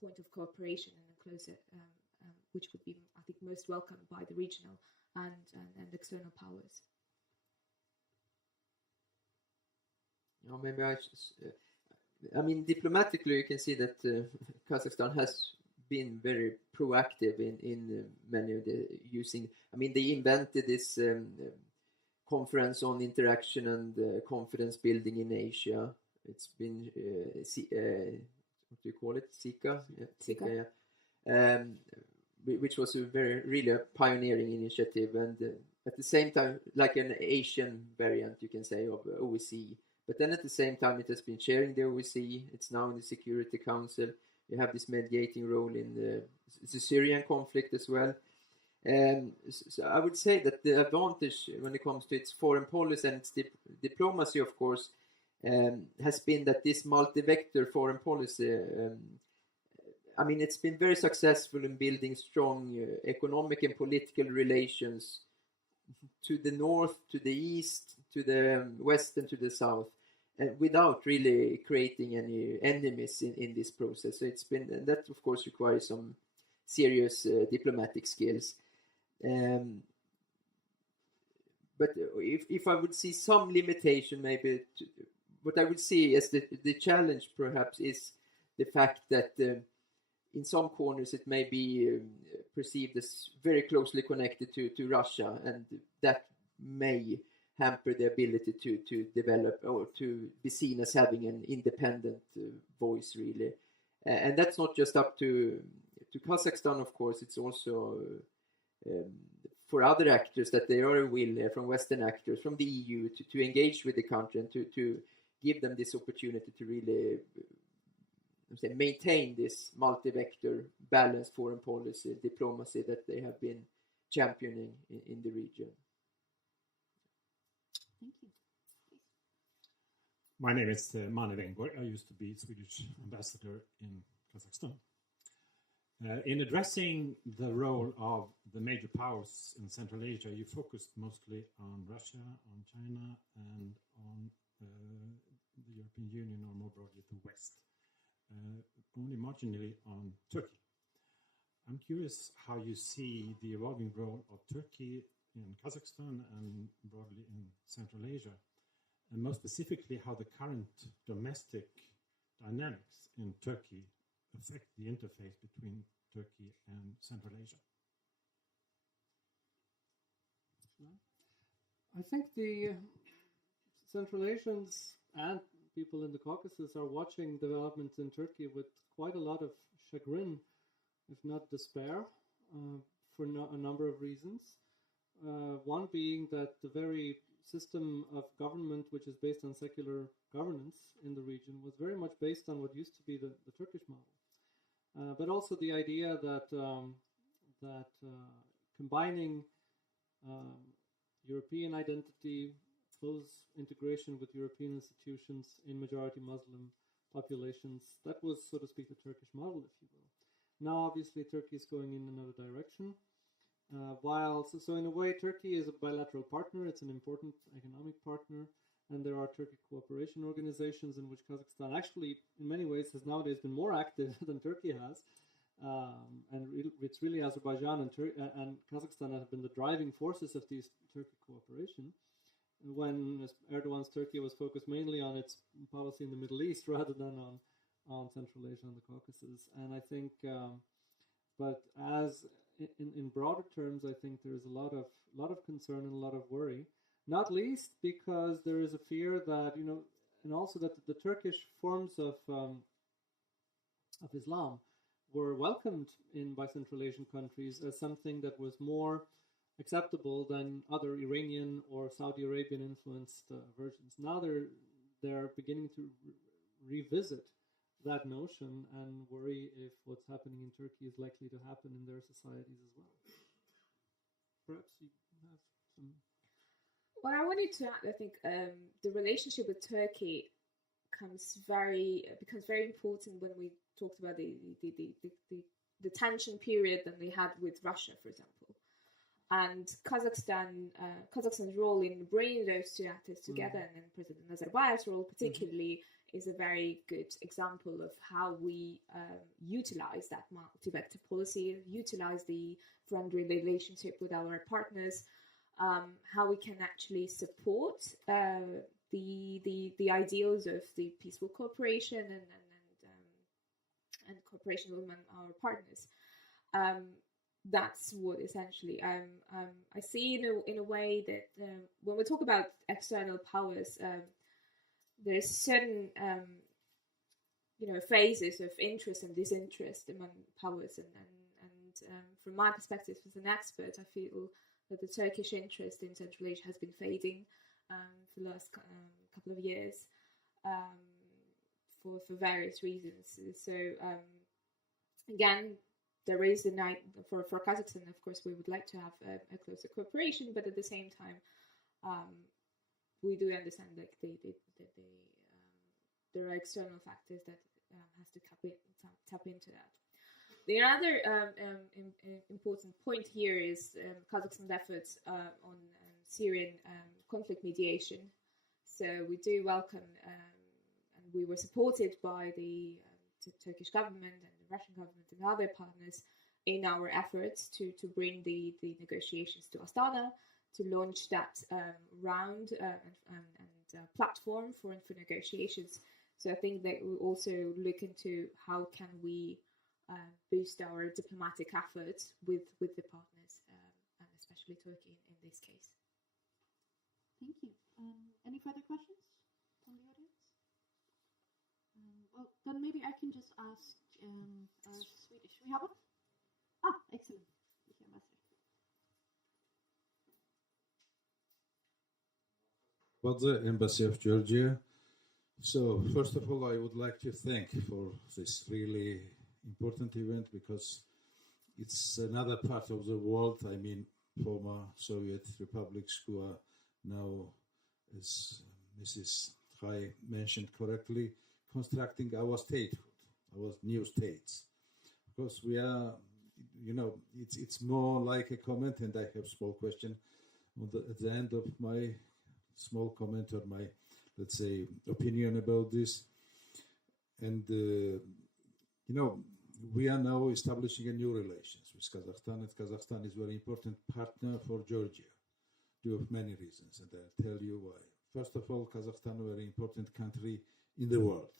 point of cooperation and a closer, which would be, I think, most welcomed by the regional and external powers. Maybe I mean, diplomatically, you can see that Kazakhstan has been very proactive in many of the using. I mean, they invented this conference on interaction and confidence building in Asia. It's been what do you call it? Sika, yeah. Which was really a pioneering initiative, and at the same time, like an Asian variant, you can say, of OSCE, But then at the same time, it has been chairing the OSCE. It's now in the Security Council. You have this mediating role in the Syrian conflict as well. So I would say that the advantage when it comes to its foreign policy and its diplomacy, of course, has been that this multi-vector foreign policy, I mean, it's been very successful in building strong economic and political relations to the north, to the east, to the west and to the south, without really creating any enemies in this process. So it's been, and that of course requires some serious diplomatic skills. But if I would see some limitation, maybe what I would see as the challenge perhaps is the fact that in some corners it may be perceived as very closely connected to Russia, and that may hamper the ability to develop or to be seen as having an independent voice, really. And that's not just up to Kazakhstan, of course. It's also for other actors that there are a will from Western actors, from the EU, to engage with the country and to give them this opportunity to really maintain this multi-vector balanced foreign policy, diplomacy that they have been championing in the region. Thank you. My name is Engvall. I used to be Swedish ambassador in Kazakhstan. In addressing the role of the major powers in Central Asia, you focused mostly on Russia, on China, and on the European Union, or more broadly the West. Only marginally on Turkey. I'm curious how you see the evolving role of Turkey in Kazakhstan and broadly in Central Asia, and most specifically how the current domestic dynamics in Turkey affect the interface between Turkey and Central Asia. I think the Central Asians and people in the Caucasus are watching developments in Turkey with quite a lot of chagrin, if not despair, for a number of reasons. One being that the very system of government, which is based on secular governance in the region, was very much based on what used to be the Turkish model. But also the idea that combining European identity, close integration with European institutions in majority Muslim populations, that was, so to speak, the Turkish model, if you will. Now, obviously, Turkey is going in another direction. So in a way, Turkey is a bilateral partner. It's an important economic partner, and there are Turkic cooperation organizations in which Kazakhstan actually, in many ways, has nowadays been more active than Turkey has. And it's really Azerbaijan and Kazakhstan have been the driving forces of these Turkic cooperation. When Erdogan's Turkey was focused mainly on its policy in the Middle East rather than on Central Asia and the Caucasus. And I think, but as in broader terms, I think there is a lot of concern and a lot of worry, not least because there is a fear that, and also that the Turkish forms of Islam were welcomed by Central Asian countries as something that was more acceptable than other Iranian or Saudi Arabian influenced versions. Now they're beginning to revisit that notion and worry if what's happening in Turkey is likely to happen in their societies as well. Perhaps you have some. Well, I wanted to add, I think the relationship with Turkey becomes very important when we talked about the tension period that we had with Russia, for example. And Kazakhstan's role in bringing those two actors together, and then President Nazarbayev's role particularly, is a very good example of how we utilize that multi-vector policy, utilize the friendly relationship with our partners, how we can actually support the ideals of the peaceful cooperation and cooperation among our partners. That's what essentially I see in a way that when we talk about external powers, there's certain phases of interest and disinterest among powers, and from my perspective as an expert, I feel that the Turkish interest in Central Asia has been fading. for the last couple of years for various reasons. So again, there is the night for Kazakhstan. Of course, we would like to have a closer cooperation, but at the same time, we do understand that there are external factors that has to tap into that. The other important point here is Kazakhstan's efforts on Syrian conflict mediation. So we do welcome, and we were supported by the Turkish government and the Russian government and other partners in our efforts to bring the negotiations to Astana, to launch that round and platform for negotiations. So I think that we'll also look into how can we boost our diplomatic efforts with the partners, and especially Turkey in this case. Thank you. Any further questions from the audience? Well, then maybe I can just ask our Swedish. We have one? Ah, excellent. About the Embassy of Georgia. So, first of all, I would like to thank for this really important event, because it's another part of the world, I mean, former Soviet republics who are now, as Mrs. Tskhay mentioned correctly, constructing our statehood, our new states. Of course, we are, it's more like a comment, and I have a small question at the end of my small comment or my, let's say, opinion about this. And, we are now establishing a new relations with Kazakhstan, and Kazakhstan is a very important partner for Georgia due of many reasons, and I'll tell you why. First of all, Kazakhstan is a very important country in the world,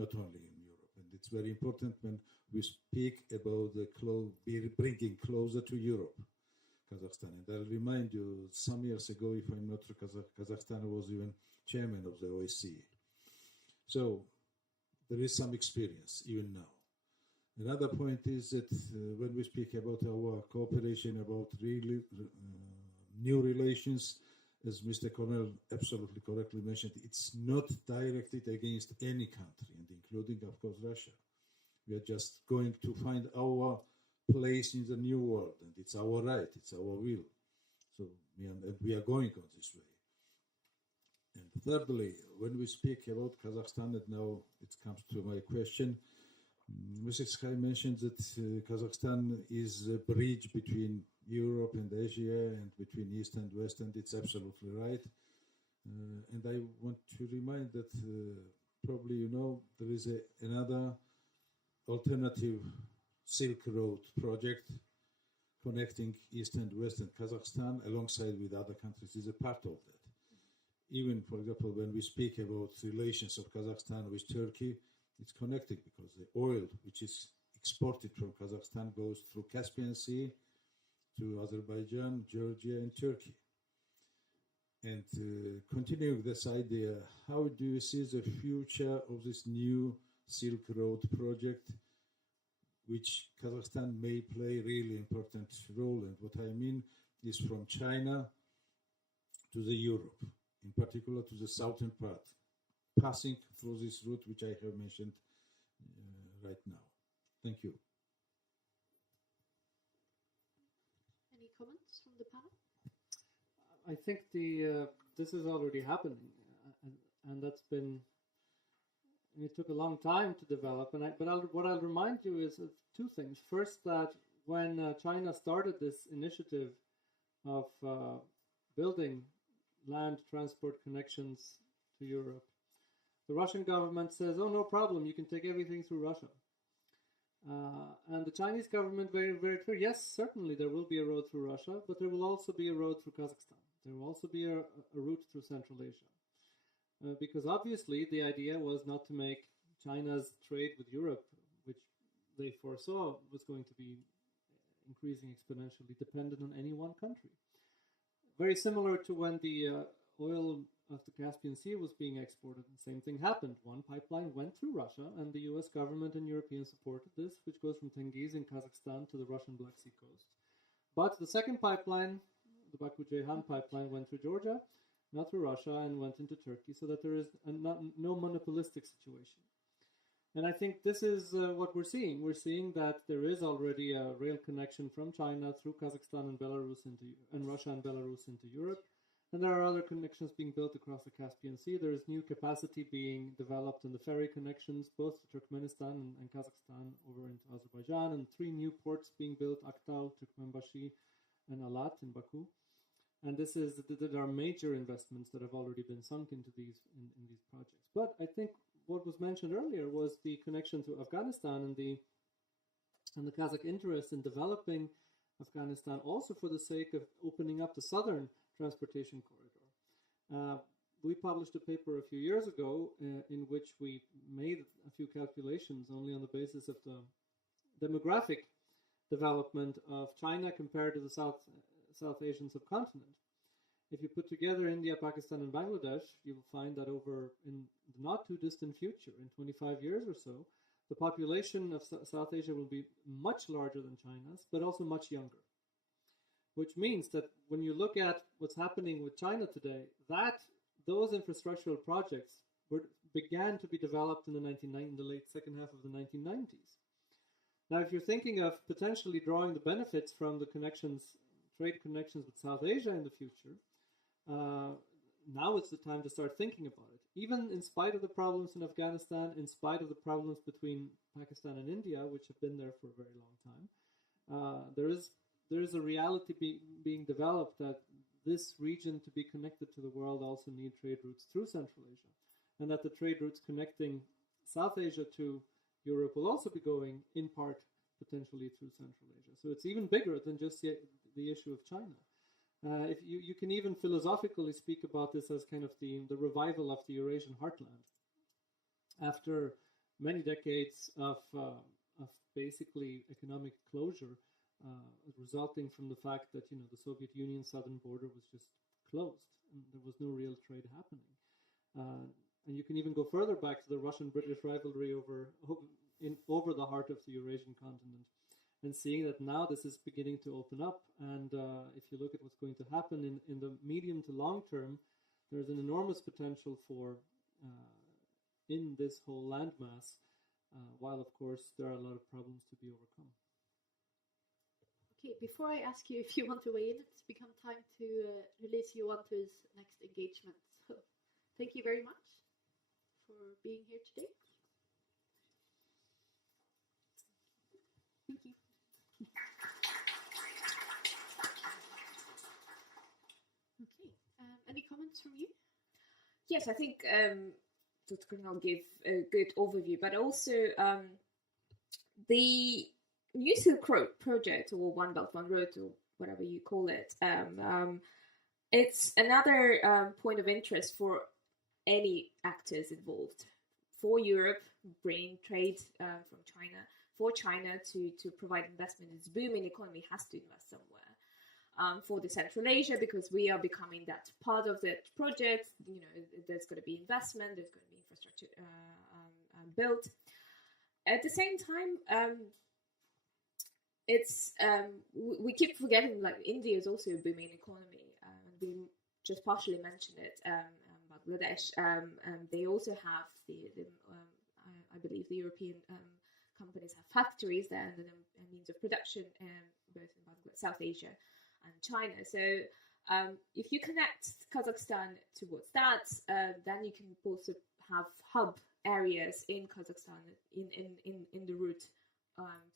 not only in Europe. And it's very important when we speak about the bringing closer to Europe, Kazakhstan. And I'll remind you, some years ago, if I'm not wrong, Kazakhstan was even chairman of the OSCE. So there is some experience even now. Another point is that when we speak about our cooperation, about really new relations, as Mr. Cornell absolutely correctly mentioned, it's not directed against any country, and including, of course, Russia. We are just going to find our place in the new world, and it's our right, it's our will. So we are going on this way. And thirdly, when we speak about Kazakhstan, and now it comes to my question, Mrs. Tskhay mentioned that Kazakhstan is a bridge between Europe and Asia and between East and West, and it's absolutely right. And I want to remind that probably there is another alternative Silk Road project connecting East and West, and Kazakhstan alongside with other countries is a part of that. Even, for example, when we speak about relations of Kazakhstan with Turkey, it's connected because the oil which is exported from Kazakhstan goes through Caspian Sea to Azerbaijan, Georgia, and Turkey. And continuing this idea, how do you see the future of this new Silk Road project, which Kazakhstan may play really important role? And what I mean is from China to the Europe, in particular to the southern part, passing through this route which I have mentioned right now. Thank you. Any comments from the panel? I think this is already happening, and that's been. It took a long time to develop, what I'll remind you is of two things. First, that when China started this initiative of building land transport connections to Europe, the Russian government says, "Oh, no problem, you can take everything through Russia." And the Chinese government very, very clear, yes, certainly there will be a road through Russia, but there will also be a road through Kazakhstan. There will also be a route through Central Asia. Because obviously the idea was not to make China's trade with Europe, which they foresaw was going to be increasing exponentially, dependent on any one country. Very similar to when the oil of the Caspian Sea was being exported, the same thing happened. One pipeline went through Russia, and the US government and Europeans supported this, which goes from Tengiz in Kazakhstan to the Russian Black Sea coast. But the second pipeline, the Baku-Ceyhan pipeline, went through Georgia, not through Russia, and went into Turkey, so that there is no monopolistic situation. And I think this is what we're seeing. We're seeing that there is already a rail connection from China through Kazakhstan and Belarus and Russia and Belarus into Europe. And there are other connections being built across the Caspian Sea. There is new capacity being developed in the ferry connections, both to Turkmenistan and Kazakhstan over into Azerbaijan, and 3 new ports being built, Aktau, Turkmenbashi, and Alat in Baku. And there are major investments that have already been sunk into these projects. But I think what was mentioned earlier was the connection to Afghanistan and the Kazakh interest in developing Afghanistan, also for the sake of opening up the southern transportation corridor. We published a paper a few years ago in which we made a few calculations only on the basis of the demographic development of China compared to the South Asian subcontinent. If you put together India, Pakistan, and Bangladesh, you will find that in the not too distant future, in 25 years or so, the population of South Asia will be much larger than China's, but also much younger. Which means that when you look at what's happening with China today, those infrastructural projects began to be developed in the late second half of the 1990s. Now, if you're thinking of potentially drawing the benefits from the trade connections with South Asia in the future, now it's the time to start thinking about it. Even in spite of the problems in Afghanistan, in spite of the problems between Pakistan and India, which have been there for a very long time, there is a reality being developed that this region, to be connected to the world, also need trade routes through Central Asia, and that the trade routes connecting South Asia to Europe will also be going in part potentially through Central Asia. So it's even bigger than just the issue of China. If you can even philosophically speak about this as kind of the revival of the Eurasian heartland. After many decades of basically economic closure, resulting from the fact that the Soviet Union southern border was just closed and there was no real trade happening. And you can even go further back to the Russian-British rivalry over the heart of the Eurasian continent, and seeing that now this is beginning to open up. And if you look at what's going to happen in the medium to long term, there's an enormous potential for in this whole landmass, while of course there are a lot of problems to be overcome. Okay, before I ask you if you want to weigh in, it's become time to release Johan to his next engagement. So thank you very much for being here today. Thank you. Okay, any comments from you? Yes, I think Dr. Cornell gave a good overview, but also the New Silk Road project, or One Belt, One Road, or whatever you call it, it's another point of interest for any actors involved. For Europe, bringing trade from China, for China to provide investment. Its booming economy has to invest somewhere. For the Central Asia, because we are becoming that part of the project, there's going to be investment, there's going to be infrastructure built. At the same time, we keep forgetting, like, India is also a booming economy, and we just partially mentioned it. Bangladesh, they also have I believe the European companies have factories there and the means of production, both in Bangladesh, South Asia and China. So if you connect Kazakhstan towards that, then you can also have hub areas in Kazakhstan in the route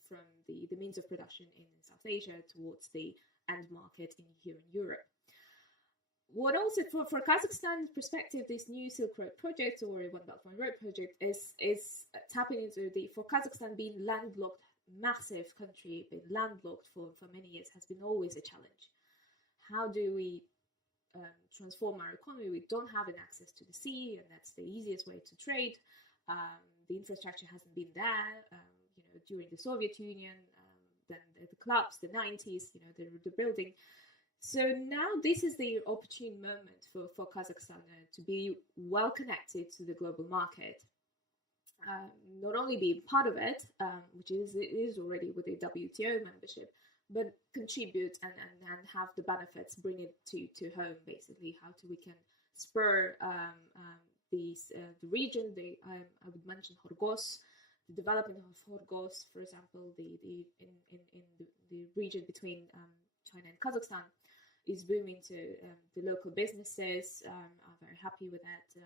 from the means of production in South Asia towards the end market here in Europe. What also, for Kazakhstan's perspective, this New Silk Road project, or One Belt, One Road project, is tapping into for Kazakhstan being landlocked, massive country, been landlocked for many years, has been always a challenge. How do we transform our economy? We don't have an access to the sea, and that's the easiest way to trade. The infrastructure hasn't been there, during the Soviet Union, then the collapse, the 90s, the building. So now this is the opportune moment for Kazakhstan to be well connected to the global market. Not only be part of it, which it is already with the WTO membership, but contribute and have the benefits, bring it to home, basically. How we can spur the region. I would mention Horgos, the development of Horgos, for example, in the region between China and Kazakhstan is booming. To the local businesses are very happy with that.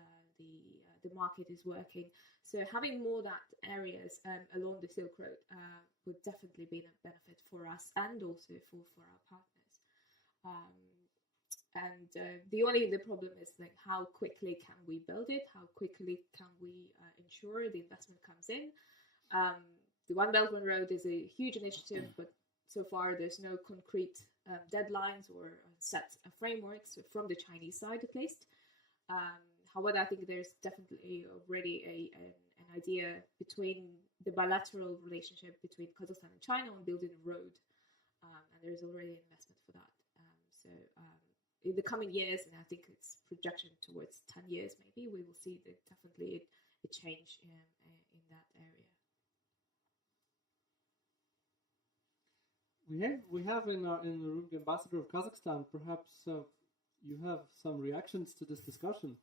The market is working. So having more that areas along the Silk Road would definitely be a benefit for us and also for our partners. The problem is like how quickly can we build it? How quickly can we ensure the investment comes in? The One Belt One Road is a huge initiative, but so far there's no concrete deadlines or set frameworks from the Chinese side, at least. However, I think there's definitely already an idea between the bilateral relationship between Kazakhstan and China on building a road, and there's already an investment for that. In the coming years, and I think it's projection towards 10 years, maybe we will see definitely a change in that area. We have in the room the ambassador of Kazakhstan. Perhaps you have some reactions to this discussion.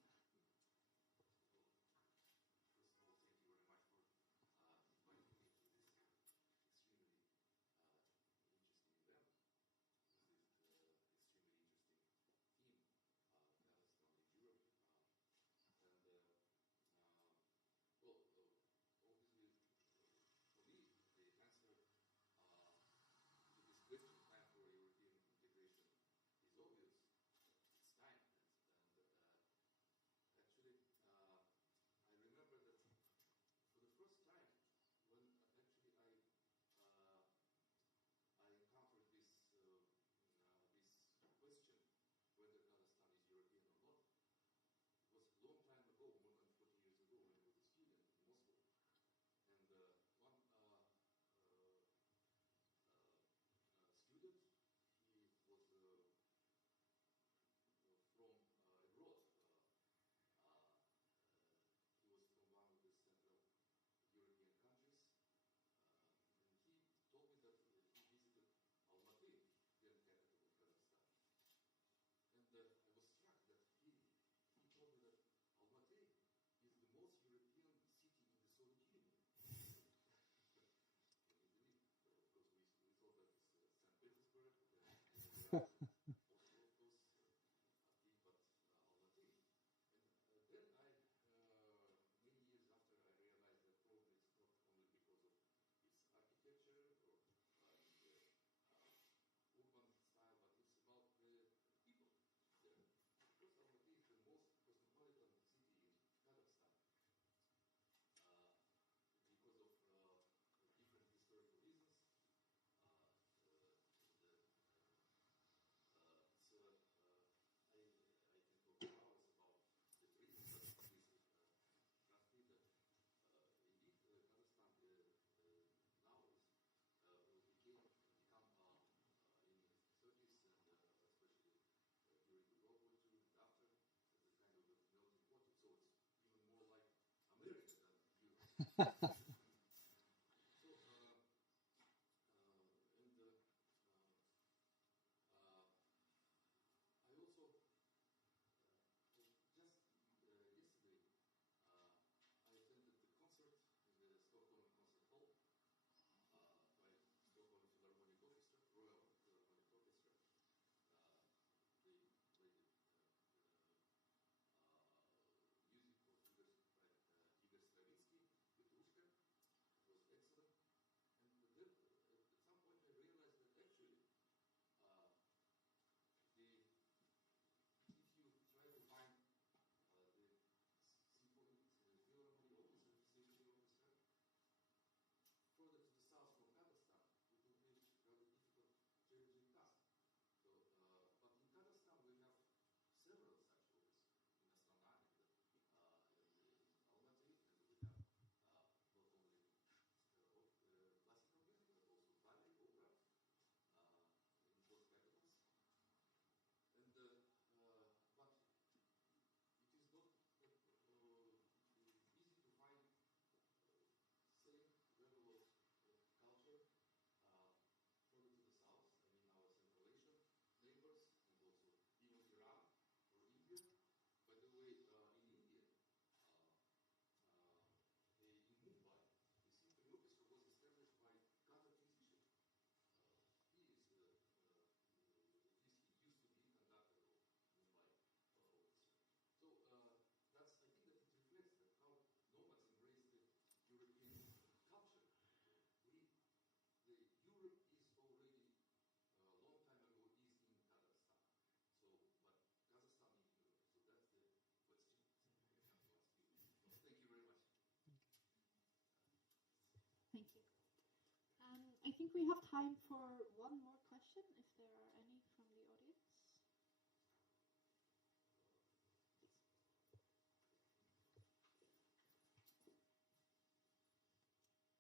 think we have time for one more question, if there are any from the audience.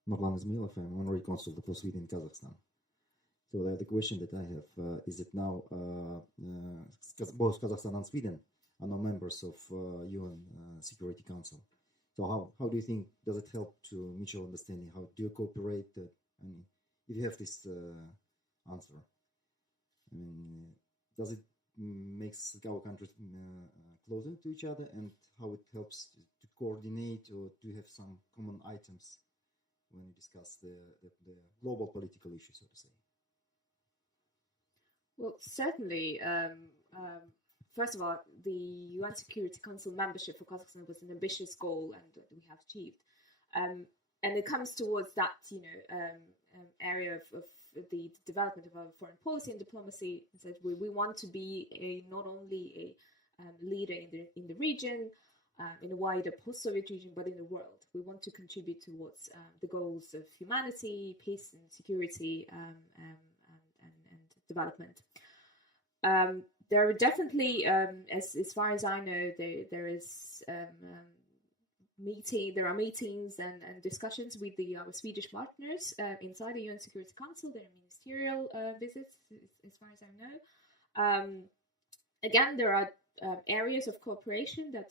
Marlan Izmailov, I'm honorary consul for Sweden in Kazakhstan. So the question that I have is that now both Kazakhstan and Sweden are now members of UN Security Council. So how do you think, does it help to mutual understanding? How do you cooperate? I mean, if you have this answer, I mean, does it makes our countries closer to each other, and how it helps to coordinate, or do you have some common items when you discuss the global political issues, so to say? Well, certainly. First of all, the UN Security Council membership for Kazakhstan was an ambitious goal, and we have achieved. And it comes towards that, area of the development of our foreign policy and diplomacy. That we want to be not only a leader in the region, in a wider post-Soviet region, but in the world. We want to contribute towards the goals of humanity, peace and security, and development. There are definitely, as far as I know, there are meetings and discussions with our Swedish partners inside the UN Security Council. There are ministerial visits, as far as I know. Again, there are areas of cooperation that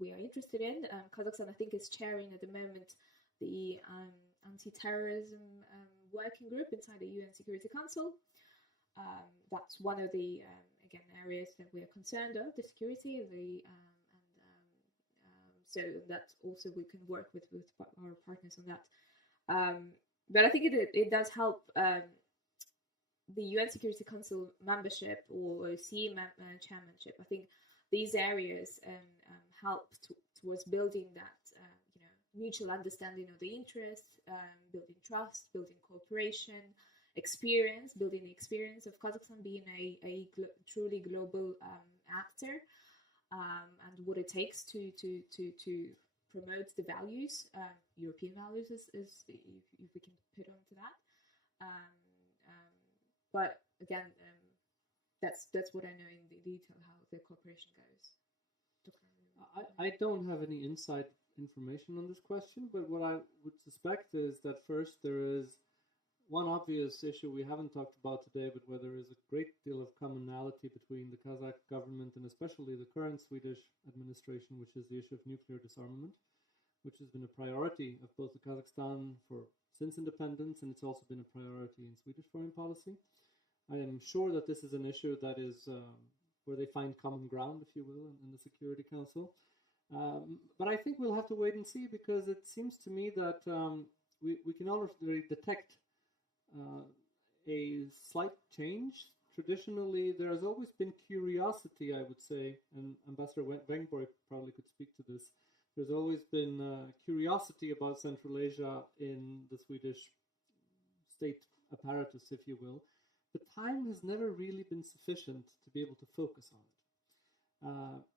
we are interested in. Kazakhstan, I think, is chairing at the moment the anti-terrorism working group inside the UN Security Council. That's one of the areas that we are concerned of, the security, so that also we can work with our partners on that. But I think it does help the UN Security Council membership or OSCE chairmanship. I think these areas help towards building that mutual understanding of the interests, building trust, building cooperation, building the experience of Kazakhstan being a truly global actor, and what it takes to promote the values, European values, is if we can put onto that. But again, that's what I know in the detail how the cooperation goes. I don't have any inside information on this question, but what I would suspect is that first there is one obvious issue we haven't talked about today, but where there is a great deal of commonality between the Kazakh government and especially the current Swedish administration, which is the issue of nuclear disarmament, which has been a priority of both the Kazakhstan since independence, and it's also been a priority in Swedish foreign policy. I am sure that this is an issue that is where they find common ground, if you will, in the Security Council. But I think we'll have to wait and see, because it seems to me that we can already detect a slight change. Traditionally, there has always been curiosity, I would say, and Ambassador Engvall probably could speak to this. There's always been curiosity about Central Asia in the Swedish state apparatus, if you will. But time has never really been sufficient to be able to focus on it.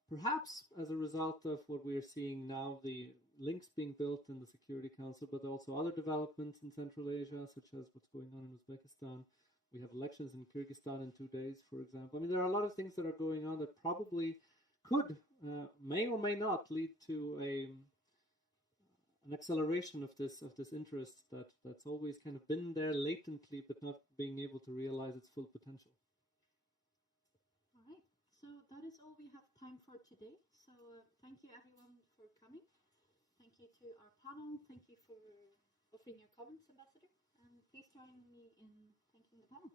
Perhaps as a result of what we are seeing now, the links being built in the Security Council, but also other developments in Central Asia, such as what's going on in Uzbekistan. We have elections in Kyrgyzstan in 2 days, for example. I mean, there are a lot of things that are going on that probably could, may or may not lead to an acceleration of this interest that's always kind of been there latently, but not being able to realize its full potential. All right, so that is all we have time for today. So thank you everyone for coming. Thank you to our panel. Thank you for offering your comments, Ambassador. And please join me in thanking the panel.